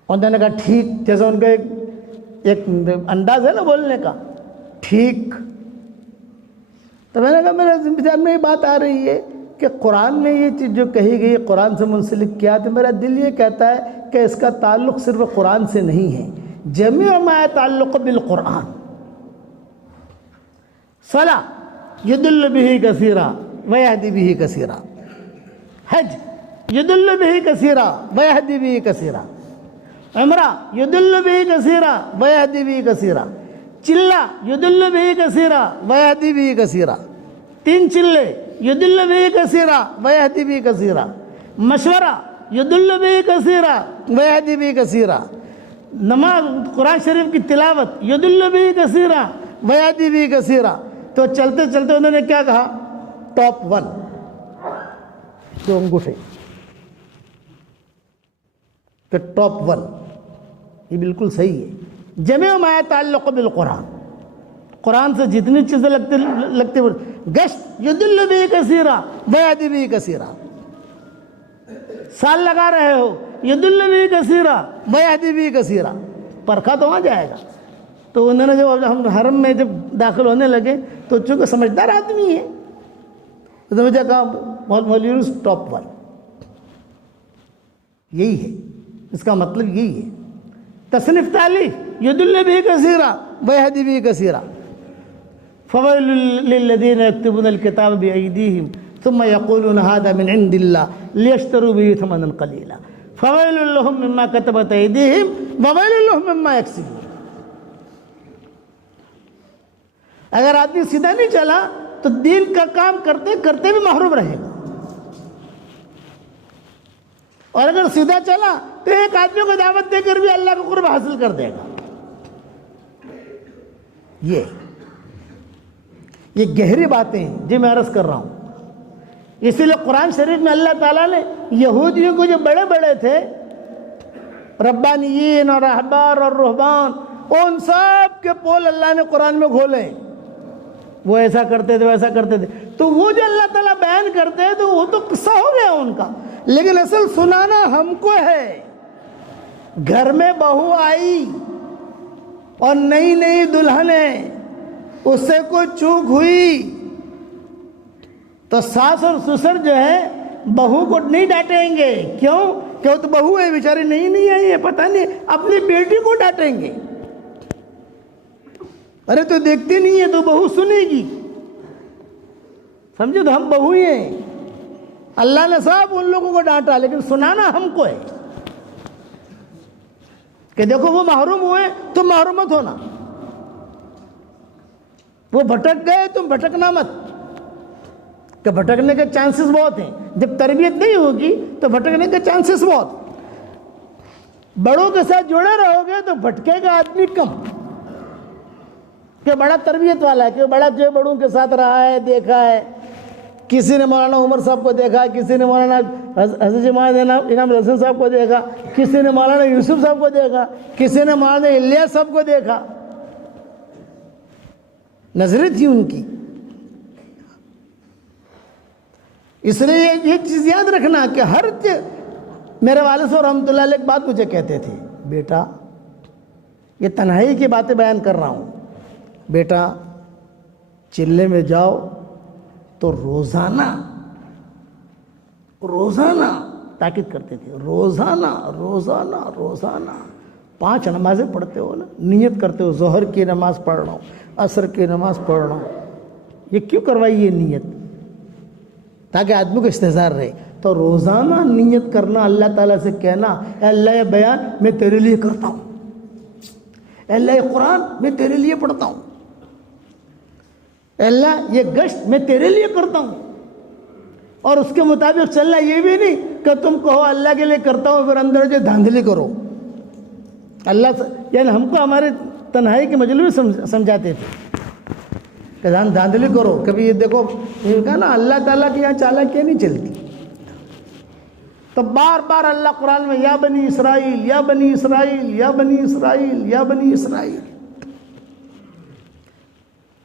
انہوں نے کہا ٹھیک، جیسا ان کا ایک انداز ہے نا بولنے کا، ٹھیک۔ تو میں نے کہا میرے ذہن میں یہ بات آ رہی ہے کہ قرآن میں یہ چیز جو کہی گئی، قرآن سے منسلک کیا، تو میرا دل یہ کہتا ہے کہ اس کا تعلق صرف قرآن سے نہیں ہے، جمیع ما تعلق بالقرآن۔ صلاۃ یضل بہ کثیرا ویہدی بہ کثیرا، حج یضل بہ کثیرا ویہدی بہ کثیرا، عمرہ یضل بہ کثیرا ویہدی بہ کثیرا، چلہ یضل بہ کثیرا ویہدی بہ کثیرا، 3 چلے یضل بہ کثیرا ویہدی بہ کثیرا، مشورہ یضل بہ کثیرا ویہدی بہ کثیرا، نماز قرآن شریف کی تلاوت یضل بہ کثیرا ویہدی بہ کثیرا۔ تو چلتے چلتے انہوں نے کیا کہا؟ ٹاپ 1 دو انگوٹھے، کہ ٹاپ 1 یہ بالکل صحیح ہے، جمیع ما تعلق بالقرآن، قرآن سے جتنی چیزیں لگتے گشت یضل بہ کثیرا ویہدی بہ کثیرا، سال لگا رہے ہو یضل بہ کثیرا ویہدی بہ کثیرا، پرکھا تو وہاں جائے گا۔ تو انہوں نے جب ہم حرم میں جب داخل ہونے لگے تو چونکہ سمجھدار آدمی ہے تو مجھے کہا مولوی یونس ٹاپ 1، یہی ہے اس کا مطلب، یہی ہے تصنیف تالیف یضل بہ کثیرا ویہدی بہ کثیرا۔ فویل للذین یکتبون الکتاب بایدیہم ثم یقولون ھذا من عند اللہ لیشتروا بہ ثمنا قلیلا فویل لہم مما کتبت ایدیہم وویل لہم مما یکسبون۔ اگر آدمی سیدھا نہیں چلا تو دین کا کام کرتے کرتے بھی محروم رہے گا، اور اگر سیدھا چلا تو ایک آدمی کو دعوت دے کر بھی اللہ کا قرب حاصل کر دے گا۔ یہ گہری باتیں ہیں جی میں عرض کر رہا ہوں۔ اسی لیے قرآن شریف میں اللہ تعالیٰ نے یہودیوں کو جو بڑے بڑے تھے، ربانیین اور احبار اور رہبان، ان سب کے پول اللہ نے قرآن میں کھولے، وہ ایسا کرتے تھے ویسا کرتے تھے، تو وہ جو اللہ تعالیٰ بیان کرتے ہیں تو وہ تو قصہ ہو گیا ان کا، لیکن اصل سنانا ہم کو ہے۔ گھر میں بہو آئی اور نئی نئی دلہن ہے، اس سے کوئی چوک ہوئی تو ساس اور سسر جو ہے بہو کو نہیں ڈانٹیں گے، کیوں کہ وہ تو بہو ہے بیچاری، نہیں آئی ہے، پتہ نہیں، اپنی بیٹی کو ڈانٹیں گے ارے تو دیکھتے نہیں ہے تو بہو سنے گی، سمجھے؟ تو ہم بہو ہی ہیں. اللہ نے صاحب ان لوگوں کو ڈانٹا لیکن سنانا ہم کو ہے کہ دیکھو وہ محروم ہوئے تم محروم مت ہونا، وہ بھٹک گئے تم بھٹکنا مت، کہ بھٹکنے کے چانسز بہت ہیں. جب تربیت نہیں ہوگی تو بھٹکنے کے چانسز بہت. بڑوں کے ساتھ جڑے رہو گے تو بھٹکے گا آدمی کم، کہ بڑا تربیت والا ہے، کہ بڑا جو بڑوں کے ساتھ رہا ہے، دیکھا ہے. کسی نے مولانا عمر صاحب کو دیکھا، کسی نے مولانا حضرت امام حسن صاحب کو دیکھا، کسی نے مولانا یوسف صاحب کو دیکھا، کسی نے مولانا الیاس صاحب کو دیکھا. نظریں تھی ان کی. اس لیے یہ چیز یاد رکھنا کہ ہر میرے والد صاحب رحمۃ اللہ علیہ ایک بات مجھے کہتے تھے، بیٹا یہ تنہائی کی باتیں بیان کر رہا ہوں، بیٹا چلے میں جاؤ تو روزانہ تاکید کرتے تھے، روزانہ 5 نمازیں پڑھتے ہو نا، نیت کرتے ہو ظہر کی نماز پڑھ رہا ہوں، عصر کی نماز پڑھ رہا ہوں. یہ کیوں کروائی یہ نیت؟ تاکہ آدمی کو استحضار رہے. تو روزانہ نیت کرنا، اللہ تعالیٰ سے کہنا اے اللہ یہ بیان میں تیرے لیے کرتا ہوں، اے اللہ یہ قرآن میں تیرے لیے پڑھتا ہوں، اے اللہ یہ گشت میں تیرے لیے کرتا ہوں. اور اس کے مطابق چلنا. یہ بھی نہیں کہ تم کہو اللہ کے لیے کرتا ہوں پھر اندر جو دھاندلی کرو. اللہ یعنی ہم کو ہمارے تنہائی کے مجلس میں سمجھاتے تھے کہ دھاندلی کرو. کبھی یہ دیکھو یہ کہا نا اللہ تعالیٰ کی یہاں چالاکیاں نہیں چلتی. تو بار بار اللہ قرآن میں یا بنی اسرائیل یا بنی اسرائیل یا بنی اسرائیل یا بنی اسرائیل.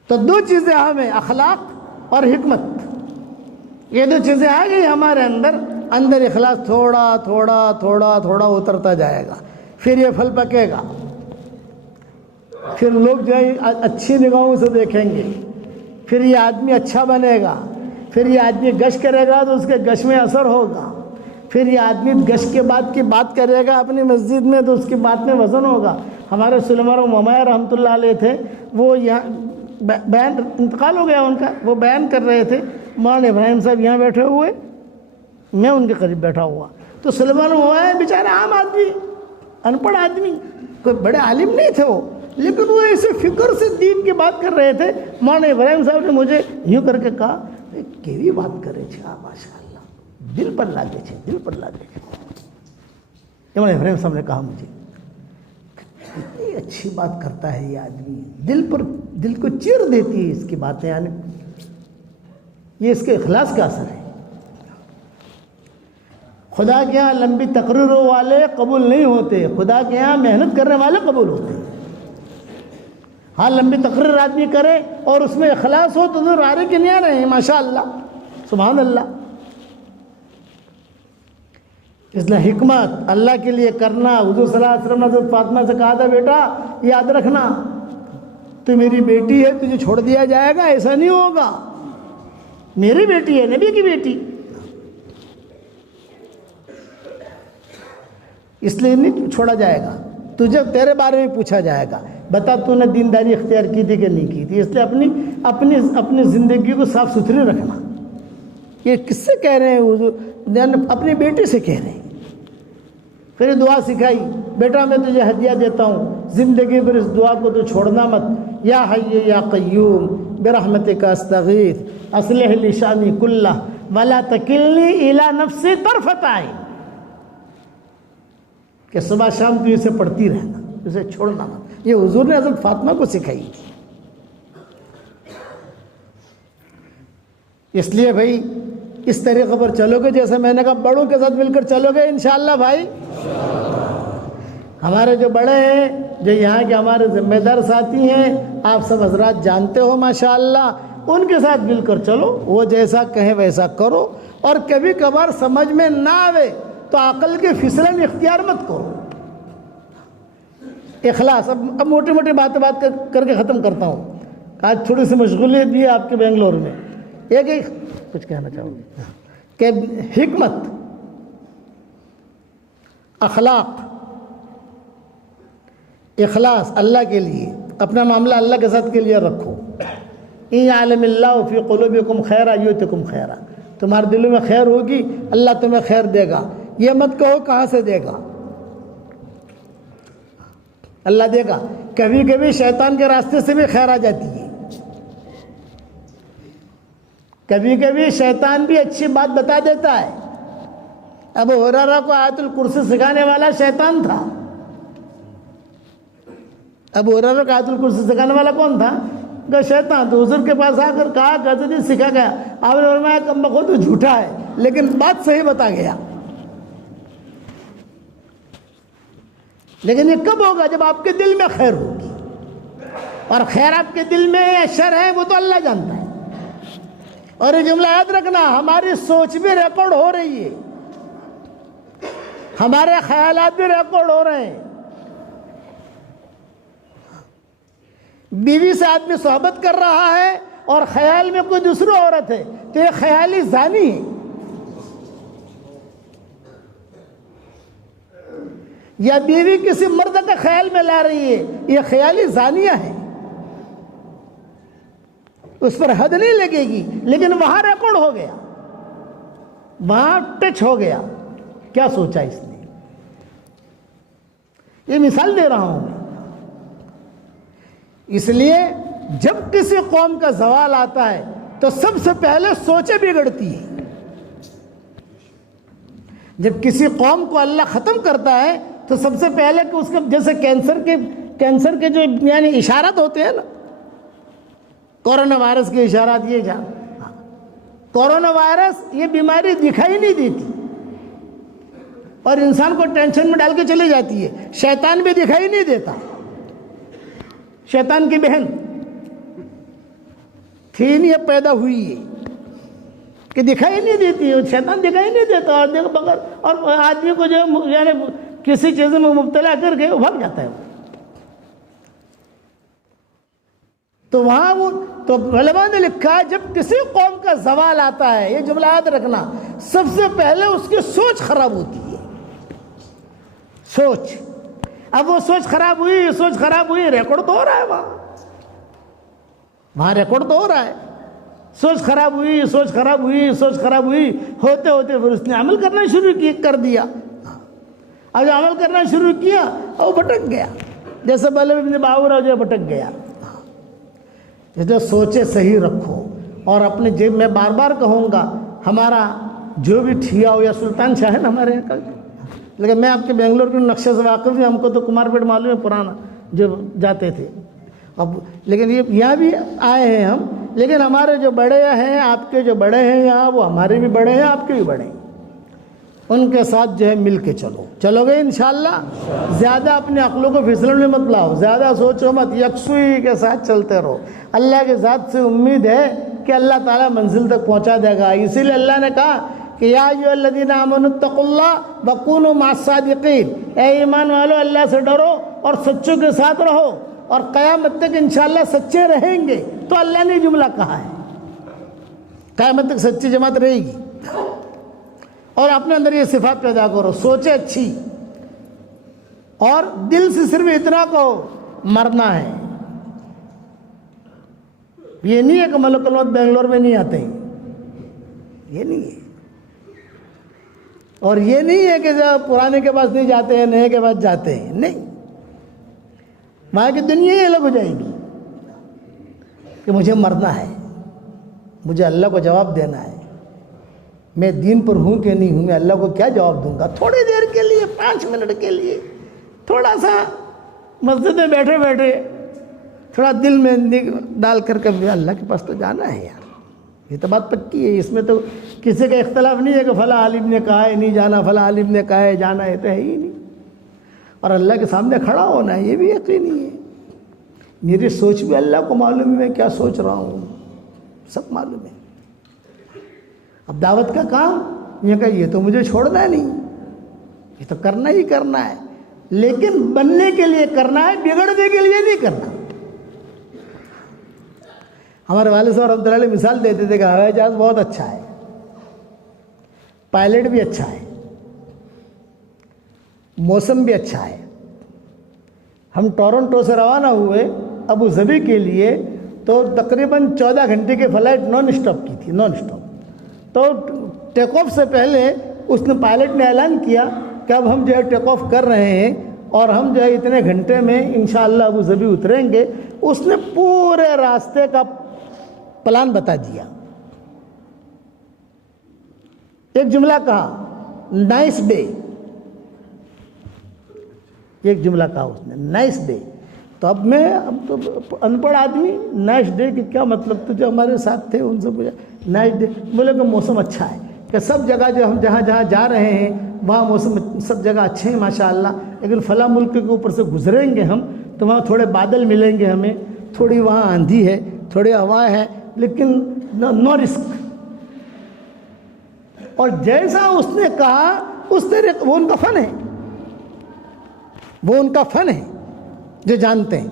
تو 2 چیزیں ہمیں، اخلاق اور حکمت. یہ 2 چیزیں آ گئی ہمارے اندر اخلاص تھوڑا اترتا جائے گا. پھر یہ پھل پکے گا، پھر لوگ جو ہے اچھی نگاہوں سے دیکھیں گے، پھر یہ آدمی اچھا بنے گا، پھر یہ آدمی گشت کرے گا تو اس کے گشت میں اثر ہوگا، پھر یہ آدمی گشت کے بعد کی بات کرے گا اپنی مسجد میں تو اس کی بات میں وزن ہوگا. ہمارے سلیمان ممایا رحمۃ اللہ علیہ تھے، وہ یہاں بیان انتقال ہو گیا ان کا، وہ بیان کر رہے تھے. مولانا ابراہیم صاحب یہاں بیٹھے ہوئے، میں ان کے قریب بیٹھا ہوا. تو سلیمان ممایا بیچارے عام آدمی، ان پڑھ آدمی، کوئی بڑے عالم نہیں تھے وہ، لیکن وہ ایسے فکر سے دین کی بات کر رہے تھے. مولانا ابراہیم صاحب نے مجھے یوں کر کے کہا کیوی بات کرے چھے ماشاء اللہ، دل پر لاگے چھے. مولانا ابراہیم صاحب نے کہا مجھے اتنی اچھی بات کرتا ہے یہ آدمی، دل کو چیر دیتی ہے اس کی باتیں. یعنی یہ اس کے اخلاص کا اثر ہے. خدا کے ہاں لمبی تقریروں والے قبول نہیں ہوتے، خدا کے ہاں محنت کرنے والے قبول ہوتے ہیں. ہاں لمبی تقریر آدمی کرے اور اس میں اخلاص ہو تو ضرور آ رہے کہ نہیں آ رہے ہیں، ماشاء اللہ سبحان اللہ. اس لیے حکمت اللہ کے لیے کرنا. حضور صلی اللہ علیہ وسلم نے حضرت فاطمہ سے کہا تھا بیٹا یاد رکھنا تو میری بیٹی ہے، تجھے چھوڑ دیا جائے گا ایسا نہیں ہوگا، میری بیٹی ہے، نبی کی بیٹی، اس لیے نہیں چھوڑا جائے گا. تجھے تیرے بارے میں پوچھا جائے گا، بتا تو نے دینداری اختیار کی تھی کہ نہیں کی تھی. اس لیے اپنی زندگی کو صاف ستھری رکھنا. یہ کس سے کہہ رہے ہیں حضور؟ اپنی بیٹی سے کہہ رہے ہیں. پھر دعا سکھائی، بیٹا میں تجھے ہدیہ دیتا ہوں، زندگی پر اس دعا کو تو چھوڑنا مت. یا حی یا قیوم برحمتک استغیث اصلح لی شانی کلہ ولا تکلنی الی نفسی طرفۃ عین. کہ صبح شام تو اسے پڑھتی رہنا، اسے چھوڑنا مت. یہ حضور نے حضرت فاطمہ کو سکھائی تھی. اس لیے بھائی اس طریقے پر چلو گے، جیسے میں نے کہا بڑوں کے ساتھ مل کر چلو گے انشاءاللہ. بھائی ہمارے جو بڑے ہیں، جو یہاں کے ہمارے ذمہ دار ساتھی ہیں، آپ سب حضرات جانتے ہو ماشاءاللہ، ان کے ساتھ مل کر چلو، وہ جیسا کہیں ویسا کرو. اور کبھی کبھار سمجھ میں نہ آوے تو عقل کے پھسلن اختیار مت کرو. اخلاص. اب موٹی موٹی بات کر کے ختم کرتا ہوں. آج تھوڑی سی مشغولیت بھی ہے آپ کے بنگلور میں. ایک کچھ کہنا چاہوں گی کہ حکمت، اخلاق، اخلاص اللہ کے لیے اپنا معاملہ اللہ کے ساتھ کے لیے رکھو. ان یعلم اللہ فی قلوبکم خیرا یؤتکم خیرا، تمہارے دلوں میں خیر ہوگی اللہ تمہیں خیر دے گا. یہ مت کہو کہاں سے دے گا، اللہ دے گا. کبھی کبھی شیطان کے راستے سے بھی خیر آ جاتی ہے، کبھی کبھی شیطان بھی اچھی بات بتا دیتا ہے. ابو ہریرہ کو آیت الکرسی سکھانے والا شیطان تھا. ابو ہریرہ کو آیت الکرسی سکھانے والا کون تھا؟ کہ شیطان. تو حضور کے پاس آ کر کہا کہ حضرت سکھا گیا. آپ نے فرمایا کم بخود تو جھوٹا ہے لیکن بات صحیح بتا گیا. لیکن یہ کب ہوگا؟ جب آپ کے دل میں خیر ہوگی. اور خیر آپ کے دل میں یا شر ہے وہ تو اللہ جانتا ہے. اور یہ جملہ یاد رکھنا، ہماری سوچ بھی ریکارڈ ہو رہی ہے، ہمارے خیالات بھی ریکارڈ ہو رہے ہیں. بیوی سے آدمی صحبت کر رہا ہے اور خیال میں کوئی دوسری عورت ہے تو یہ خیالی زانی ہے. یا بیوی کسی مرد کا خیال میں لا رہی ہے، یہ خیالی زانیہ ہے. اس پر حد نہیں لگے گی لیکن وہاں ریکارڈ ہو گیا، وہاں ٹچ ہو گیا. کیا سوچا اس نے؟ یہ مثال دے رہا ہوں میں. اس لیے جب کسی قوم کا زوال آتا ہے تو سب سے پہلے سوچیں بگڑتی ہے. جب کسی قوم کو اللہ ختم کرتا ہے تو سب سے پہلے کہ اس کے جیسے کینسر کے جو یعنی اشارات ہوتے ہیں نا، کورونا وائرس کے اشارات، یہ جان کورونا وائرس یہ بیماری دکھائی نہیں دیتی اور انسان کو ٹینشن میں ڈال کے چلی جاتی ہے. شیطان بھی دکھائی نہیں دیتا. شیطان کی بہن تھی نہیں، اب پیدا ہوئی ہے کہ دکھائی نہیں دیتی. شیطان دکھائی نہیں دیتا اور دیکھ بغیر اور آدمی کو جو یعنی کسی چیز میں مبتلا کر کے وہ بھاگ جاتا ہے. تو وہاں وہ تو علماء نے لکھا جب کسی قوم کا زوال آتا ہے، یہ جملہ یاد رکھنا، سب سے پہلے اس کی سوچ خراب ہوتی ہے. سوچ. اب وہ سوچ خراب ہوئی، سوچ خراب ہوئی، ریکارڈ تو ہو رہا ہے وہاں ریکارڈ تو ہو رہا ہے. سوچ خراب ہوئی، سوچ خراب ہوئی، سوچ خراب ہوئی، ہوتے ہوتے پھر اس نے عمل کرنا شروع کر دیا. اب جو عمل کرنا شروع کیا وہ بھٹک گیا، جیسے بلعام ابن باورہ جو بھٹک گیا. جو سوچے صحیح رکھو. اور اپنے جیب میں بار بار کہوں گا، ہمارا جو بھی ٹھیا ہو یا سلطان شاہ ہے نا ہمارے یہاں کا، لیکن میں آپ کے بنگلور کے نقشے سے واقف ہوں، ہم کو تو کمار پیٹ معلوم ہے پرانا جو جاتے تھے. اب لیکن یہ یہاں بھی آئے ہیں ہم، لیکن ہمارے جو بڑے ہیں، آپ کے جو بڑے ہیں یہاں، وہ ہمارے بھی بڑے ہیں، آپ کے بھی بڑے ہیں. ان کے ساتھ جو ہے مل کے چلو گے انشاءاللہ. زیادہ اپنے عقلوں کو پھسلن میں مت لاؤ، زیادہ سوچو مت، یکسوئی کے ساتھ چلتے رہو. اللہ کے ذات سے امید ہے کہ اللہ تعالیٰ منزل تک پہنچا دے گا. اسی لیے اللہ نے کہا کہ یا ایھا الذین آمنوا اتقوا اللہ وکونوا مع الصادقین، اے ایمان والو اللہ سے ڈرو اور سچوں کے ساتھ رہو اور قیامت تک انشاءاللہ سچے رہیں گے. تو اللہ نے جملہ کہا ہے، قیامت تک سچی جماعت رہے گی. اور اپنے اندر یہ صفات پیدا کرو، سوچے اچھی، اور دل سے صرف اتنا کہو مرنا ہے. یہ نہیں ہے کہ ملک الموت بنگلور میں نہیں آتے ہیں، یہ نہیں ہے. اور یہ نہیں ہے کہ پرانے کے پاس نہیں جاتے ہیں، نئے کے پاس جاتے ہیں، نہیں. وہاں کی دنیا یہ الگ ہو جائے گی کہ مجھے مرنا ہے، مجھے اللہ کو جواب دینا ہے. میں دین پر ہوں کہ نہیں ہوں، میں اللہ کو کیا جواب دوں گا؟ تھوڑی دیر کے لیے، 5 منٹ کے لیے، تھوڑا سا مسجد میں بیٹھے بیٹھے تھوڑا دل میں ڈال کر کے اللہ کے پاس تو جانا ہے یار. یہ تو بات پکی ہے، اس میں تو کسی کا اختلاف نہیں ہے کہ فلاں عالم نے کہا ہے نہیں جانا، فلاں عالم نے کہا ہے جانا ہے، تو ہے ہی نہیں. اور اللہ کے سامنے کھڑا ہونا ہے، یہ بھی یقینی ہے. میری سوچ بھی اللہ کو معلوم ہے، میں کیا سوچ رہا ہوں، سب معلوم ہے. اب دعوت کا کام یہ کہ یہ تو مجھے چھوڑنا نہیں، یہ تو کرنا ہی کرنا ہے، لیکن بننے کے لیے کرنا ہے، بگڑنے کے لیے نہیں کرنا. ہمارے والد صاحب رحمۃ اللہ علیہ مثال دیتے تھے کہ ہوائی جہاز بہت اچھا ہے، پائلٹ بھی اچھا ہے، موسم بھی اچھا ہے. ہم ٹورنٹو سے روانہ ہوئے ابو ظبی کے لیے، تو تقریباً 14 گھنٹے کی فلائٹ نان اسٹاپ کی تھی، نان اسٹاپ۔ تو ٹیک آف سے پہلے اس نے پائلٹ نے اعلان کیا کہ اب ہم جو ہے ٹیک آف کر رہے ہیں اور ہم جو ہے اتنے گھنٹے میں انشاءاللہ ابو ظبی اتریں گے۔ اس نے پورے راستے کا پلان بتا دیا۔ ایک جملہ کہا نائس ڈے، ایک جملہ کہا اس نے نائس ڈے۔ تو اب تو ان پڑھ آدمی، نائس ڈے کہ کیا مطلب؟ تو جو ہمارے ساتھ تھے ان سے پوچھا نائس ڈے، بولے کہ موسم اچھا ہے، کہ سب جگہ جو ہم جہاں جہاں جا رہے ہیں وہاں موسم سب جگہ اچھے ہیں ماشاءاللہ، لیکن فلاں ملک کے اوپر سے گزریں گے ہم تو وہاں تھوڑے بادل ملیں گے ہمیں، تھوڑی وہاں آندھی ہے، تھوڑی ہوائیں ہیں، لیکن نو رسک۔ اور جیسا اس نے کہا اس طریقے، وہ ان کا فن ہے، وہ ان کا فن ہے جو جانتے ہیں،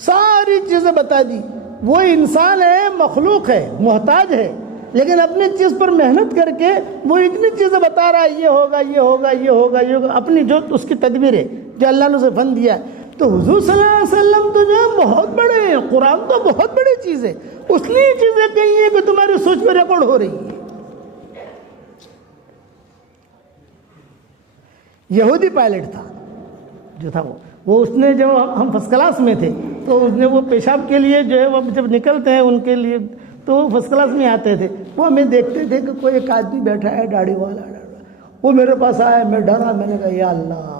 ساری چیزیں بتا دی۔ وہ انسان ہے، مخلوق ہے، محتاج ہے، لیکن اپنی چیز پر محنت کر کے وہ اتنی چیزیں بتا رہا ہے، یہ ہوگا یہ ہوگا یہ ہوگا یہ ہوگا، اپنی جو اس کی تدبیر ہے جو اللہ نے اسے فن دیا ہے۔ تو حضور صلی اللہ علیہ وسلم تو جو ہے بہت بڑے ہیں، قرآن تو بہت بڑی چیز ہے، اس نے یہ چیزیں کہی ہیں کہ تمہاری سوچ میں ریکارڈ ہو رہی ہے۔ یہودی پائلٹ تھا جو تھا وہ اس نے جب ہم فرسٹ کلاس میں تھے تو اس نے وہ پیشاب کے لیے جو ہے وہ جب نکلتے ہیں ان کے لیے تو وہ فرسٹ کلاس میں آتے تھے، وہ ہمیں دیکھتے تھے کہ کوئی ایک آدمی بیٹھا ہے داڑھی والا، وہ میرے پاس آیا، میں ڈرا، میں نے کہا یا اللہ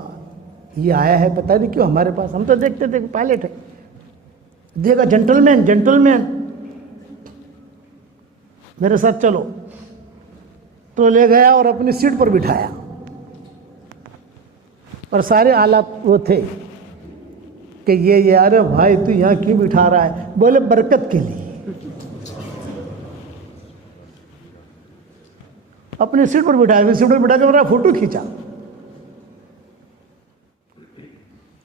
یہ آیا ہے پتہ نہیں کیوں ہمارے پاس، ہم تو دیکھتے تھے کہ پائلٹ ہے، دیکھا جنٹل مین میرے ساتھ چلو، تو لے گیا اور اپنی سیٹ پر بٹھایا اور سارے آلات وہ تھے کہ یہ ارے بھائی تو یہاں کیوں بٹھا رہا ہے؟ بولے برکت کے لیے۔ اپنی سیٹ پر بٹھایا، سیٹ پر بٹھا کے میرا فوٹو کھینچا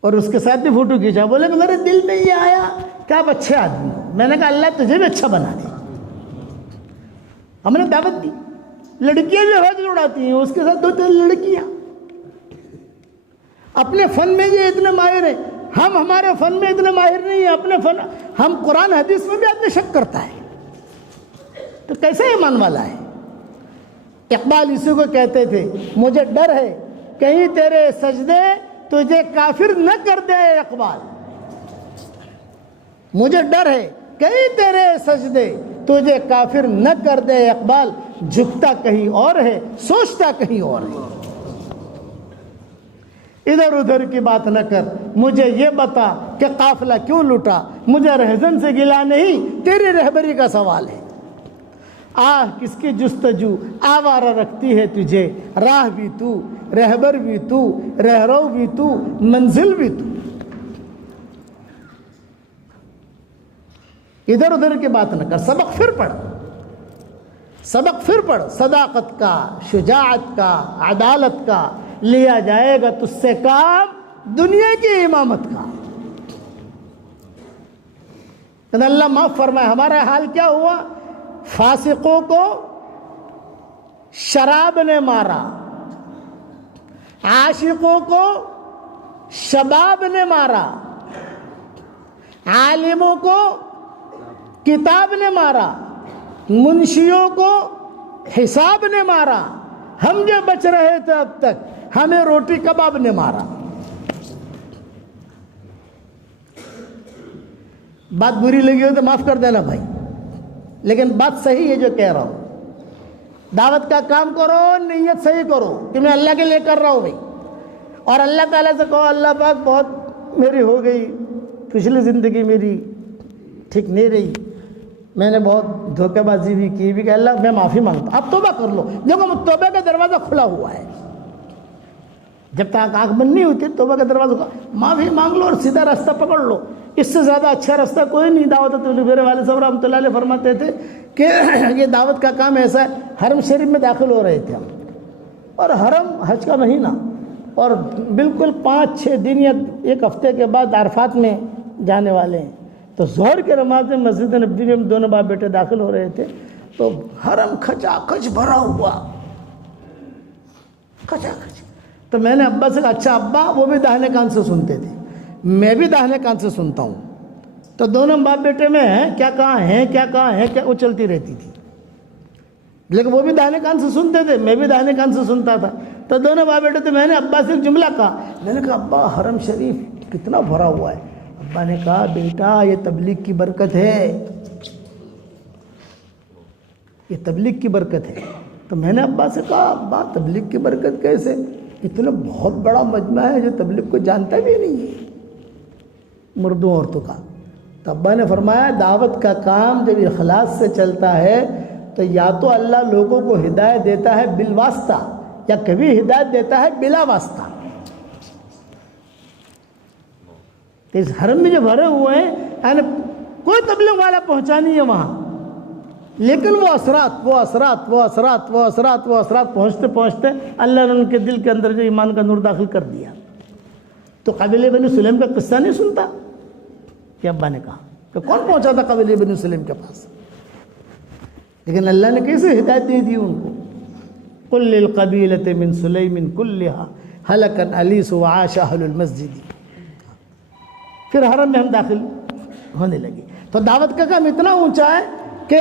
اور اس کے ساتھ بھی فوٹو کھینچا۔ بولے کہ میرے دل میں یہ آیا کہ آپ اچھے آدمی ہو، میں نے کہا اللہ تجھے بھی اچھا بنا دے۔ ہم نے دعوت دی، لڑکیاں بھی ہاتھ اڑاتی ہیں، اس کے ساتھ 2-3 لڑکیاں اپنے فن میں یہ اتنے ماہر ہیں، ہم ہمارے فن میں اتنے ماہر نہیں ہیں، اپنے فن ہم قرآن حدیث میں بھی آدمی شک کرتا ہے، تو کیسے ایمان والا ہے؟ اقبال اسی کو کہتے تھے، مجھے ڈر ہے کہیں تیرے سجدے تجھے کافر نہ کر دے اقبال، مجھے ڈر ہے کہیں تیرے سجدے تجھے کافر نہ کر دے اقبال، جھکتا کہیں اور ہے سوچتا کہیں اور ہے۔ ادھر ادھر کی بات نہ کر، مجھے یہ بتا کہ قافلہ کیوں لٹا، مجھے رہزن سے گلا نہیں، تیری رہبری کا سوال ہے۔ آہ کس کی جستجو آوارہ رکھتی ہے تجھے، راہ بھی تو، رہبر بھی تو، رہرو بھی تو، منزل بھی تو۔ ادھر ادھر کی بات نہ کر، سبق پھر پڑھ، سبق پھر پڑھ، صداقت کا، شجاعت کا، عدالت کا، لیا جائے گا تجھ سے کام دنیا کی امامت کا۔ اللہ معاف فرمائے، ہمارا حال کیا ہوا؟ فاسقوں کو شراب نے مارا، عاشقوں کو شباب نے مارا، عالموں کو کتاب نے مارا، منشیوں کو حساب نے مارا، ہم جو بچ رہے تھے اب تک ہمیں روٹی کباب نے مارا۔ بات بری لگی ہو تو معاف کر دینا بھائی، لیکن بات صحیح ہے جو کہہ رہا ہوں۔ دعوت کا کام کرو، نیت صحیح کرو کہ میں اللہ کے لیے کر رہا ہوں بھائی، اور اللہ تعالیٰ سے کہو اللہ پاک بہت میری ہو گئی، پچھلی زندگی میری ٹھیک نہیں رہی، میں نے بہت دھوکے بازی بھی کی بھی، کہ اللہ میں معافی مانگتا، اب توبہ کر لو۔ دیکھو توبہ کا دروازہ کھلا ہوا ہے، جب تک آنکھ بند نہیں ہوتی توبہ کا دروازہ کھلا، معافی مانگ لو اور سیدھا راستہ پکڑ لو۔ اس سے زیادہ اچھا راستہ کوئی نہیں دعوت ہے۔ میرے والد صاحب رحمۃ اللہ علیہ فرماتے تھے کہ یہ دعوت کا کام ایسا ہے، حرم شریف میں داخل ہو رہے تھے ہم، اور حرم حج کا مہینہ، اور بالکل 5-6 دن یا ایک ہفتے کے بعد عرفات میں جانے والے ہیں، تو ظہر کے نماز میں مسجد نبوی میں ہم دونوں باپ بیٹے داخل ہو رہے تھے، تو حرم کھچا کھچ بھرا ہوا، کھچا کھچ۔ تو میں نے ابا سے کہا اچھا ابا، وہ بھی داہنے کان سے سنتے تھے، میں بھی داہنے کان سے سنتا ہوں، تو دونوں باپ بیٹے میں ہیں کیا کہاں ہیں کیا وہ چلتی رہتی تھی، لیکن وہ بھی داہنے کان سے سنتے تھے، میں بھی داہنے کان سے سنتا تھا. تو دونوں باپ بیٹے تھے. میں نے ابا سے ایک جملہ کہا، میں نے کہا ابا حرم شریف کتنا بھرا ہوا ہے. ابا نے کہا بیٹا یہ تبلیغ کی برکت ہے، یہ تبلیغ کی برکت ہے. تو میں نے ابا سے کہا ابا تبلیغ کی برکت کیسے؟ اتنا بہت بڑا مجمع ہے جو تبلیغ کو جانتا بھی نہیں ہے مردوں عورتوں کا. تو ابا نے فرمایا دعوت کا کام جب اخلاص سے چلتا ہے تو یا تو اللہ لوگوں کو ہدایت دیتا ہے بالواسطہ یا کبھی ہدایت دیتا ہے بلا واسطہ. اس حرم میں جو بھرے ہوئے ہیں یعنی کوئی تبلیغ والا پہنچا نہیں ہے وہاں، لیکن وہ اثرات پہنچتے پہنچتے اللہ نے ان کے دل کے اندر جو ایمان کا نور داخل کر دیا. تو قبیلہ بنی سلیم کا قصہ نہیں سنتا کہ ابا نے کہا کہ کون پہنچا تھا قبیلہ بنی سلیم کے پاس، لیکن اللہ نے کیسے ہدایت دے دی ان کو. قل للقبیلۃ من سلیم كلها هلكا اليس وعاش اهل المسجد. پھر حرم میں ہم داخل ہونے لگے. تو دعوت کا کام اتنا اونچا ہے کہ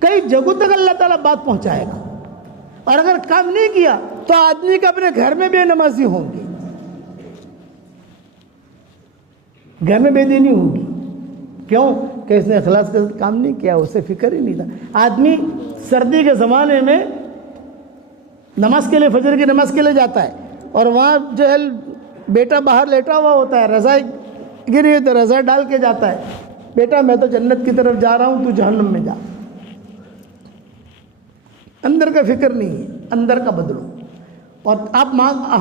کئی جگہوں تک اللہ تعالیٰ بات پہنچائے گا، اور اگر کام نہیں کیا تو آدمی کا اپنے گھر میں بے نمازی ہوں گی، گھر میں بے دینی ہوگی. کیوں کہ اس نے اخلاص کا کام نہیں کیا، اسے فکر ہی نہیں تھا. آدمی سردی کے زمانے میں نماز کے لیے فجر کی نماز کے لیے جاتا ہے اور وہاں جو ہے بیٹا باہر لیٹا ہوا ہوتا ہے، رضائی گری ہوئی تو رضائی ڈال کے جاتا ہے، بیٹا میں تو جنت کی طرف جا رہا ہوں تو جہنم میں جا. اندر کا فکر نہیں ہے، اندر کا بدلو. اور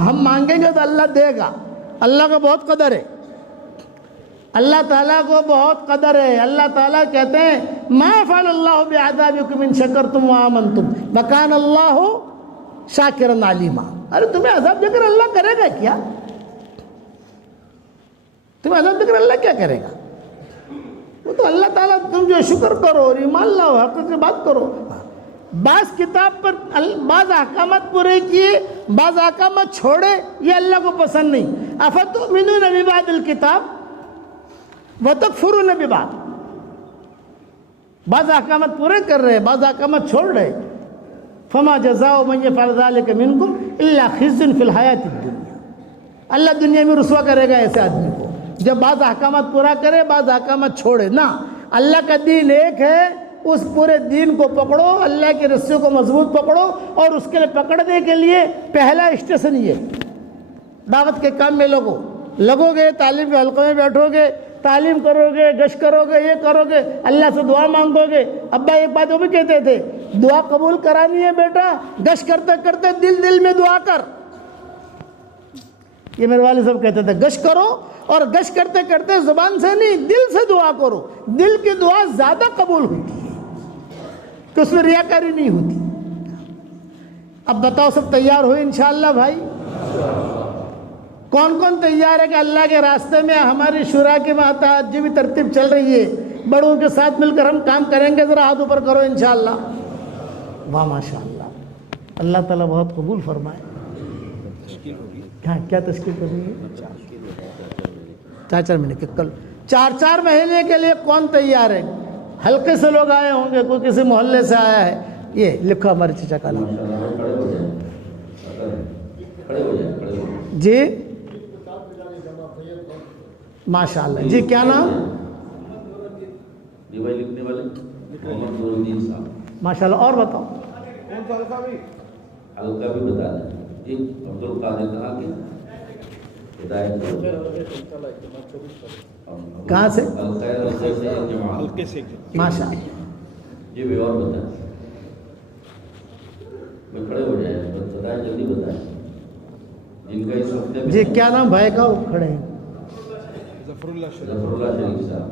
ہم مانگیں گے تو اللہ دے گا. اللہ کو بہت قدر ہے، اللہ تعالیٰ کو بہت قدر ہے. اللہ تعالیٰ کہتے ہیں ما فعل اللہ بعذابکم ان شکرتم وآمنتم وکان اللہ شاکرا علیما. ارے تمہیں عذاب دے کر اللہ کرے گا کیا؟ تمہیں عذاب دے کر اللہ کیا کرے گا؟ وہ تو اللہ تعالیٰ تم جو شکر کرو اور ایمان لاؤ، حق کی بات کرو. بعض کتاب پر بعض احکامات پورے کیے، بعض احکامات چھوڑے، یہ اللہ کو پسند نہیں. افتؤمنون ببعض الکتاب وتکفرون ببعض. بعض احکامات پورے کر رہے، بعض احکامات چھوڑ رہے. فما جزاء من يفعل ذلك منكم الا خزي في الحیاۃ الدنیا. اللہ دنیا میں رسوا کرے گا ایسے آدمی کو جب بعض احکامات پورا کرے بعض احکامات چھوڑے. نہ، اللہ کا دین ایک ہے، اس پورے دین کو پکڑو، اللہ کے رسے کو مضبوط پکڑو. اور اس کے لیے پکڑنے کے لیے پہلا اسٹیشن یہ دعوت کے کام میں لگو گے، تعلیم کے حلقے میں بیٹھو گے، تعلیم کرو گے، گشت کرو گے، یہ کرو گے، اللہ سے دعا مانگو گے. ابا ایک بات وہ بھی کہتے تھے، دعا قبول کرانی ہے بیٹا، گشت کرتے کرتے دل میں دعا کر. یہ میرے والد صاحب کہتے تھے گشت کرو، اور گشت کرتے کرتے زبان سے نہیں دل سے دعا کرو. دل کی دعا زیادہ قبول ہوتی ہے کہ اس میں ریاکاری نہیں ہوتی. اب بتاؤ سب تیار ہوئے انشاءاللہ بھائی؟ کون کون تیار ہے کہ اللہ کے راستے میں ہماری شورا کی جو بھی ترتیب چل رہی ہے بڑوں کے ساتھ مل کر ہم کام کریں گے؟ ذرا ہاتھ اوپر کرو انشاءاللہ. واہ ماشاءاللہ، اللہ تعالیٰ بہت قبول فرمائے. کیا تشکیل کر رہی ہے؟ 4 مہینے کے کل 4 مہینے کے لیے کون تیار ہے؟ حلقے سے لوگ آئے ہوں گے، کوئی کسی محلے سے آیا ہے. یہ لکھو ہمارے چچا کا نام. جی ماشاءاللہ. جی کیا نام؟ ماشاءاللہ. اور بتاؤ. حلقہ بھی بتا دیں. جی عبد القادر کہاں کے ہدایت کہاں سے؟ حلقے سے. ماشاءاللہ. جی بھی اور بتائیں، میں کھڑے ہو جائیں، بتائیں جلدی بتائیں جن کا اس ہفتے میں. جی کیا نام بھائی کا؟ وہ کھڑے ہیں. ظفر اللہ شریف صاحب.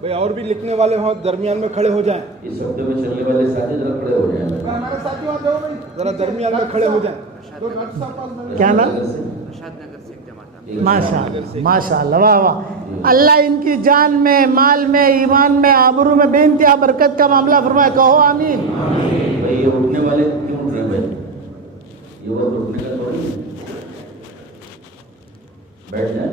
بھائی اور بھی لکھنے والے ہوں درمیان میں کھڑے ہو جائیں. اس ہفتے میں چلنے والے ساتھی ذرا کھڑے ہو جائیں. ہمارے ساتھی آ جاؤ بھائی، ذرا درمیان میں کھڑے ہو جائیں. کیا نام؟ ماشاء اللہ. واہ واہ. اللہ ان کی جان میں، مال میں، ایمان میں، آبرو میں بے انتہا برکت کا معاملہ فرمائے. کہو آمین. بھائی یہ اٹھنے والے کیوں اٹھ رہے ہیں بھائی؟ یہ وقت اٹھنے کا تھوڑی ہے. بیٹھ جائیں.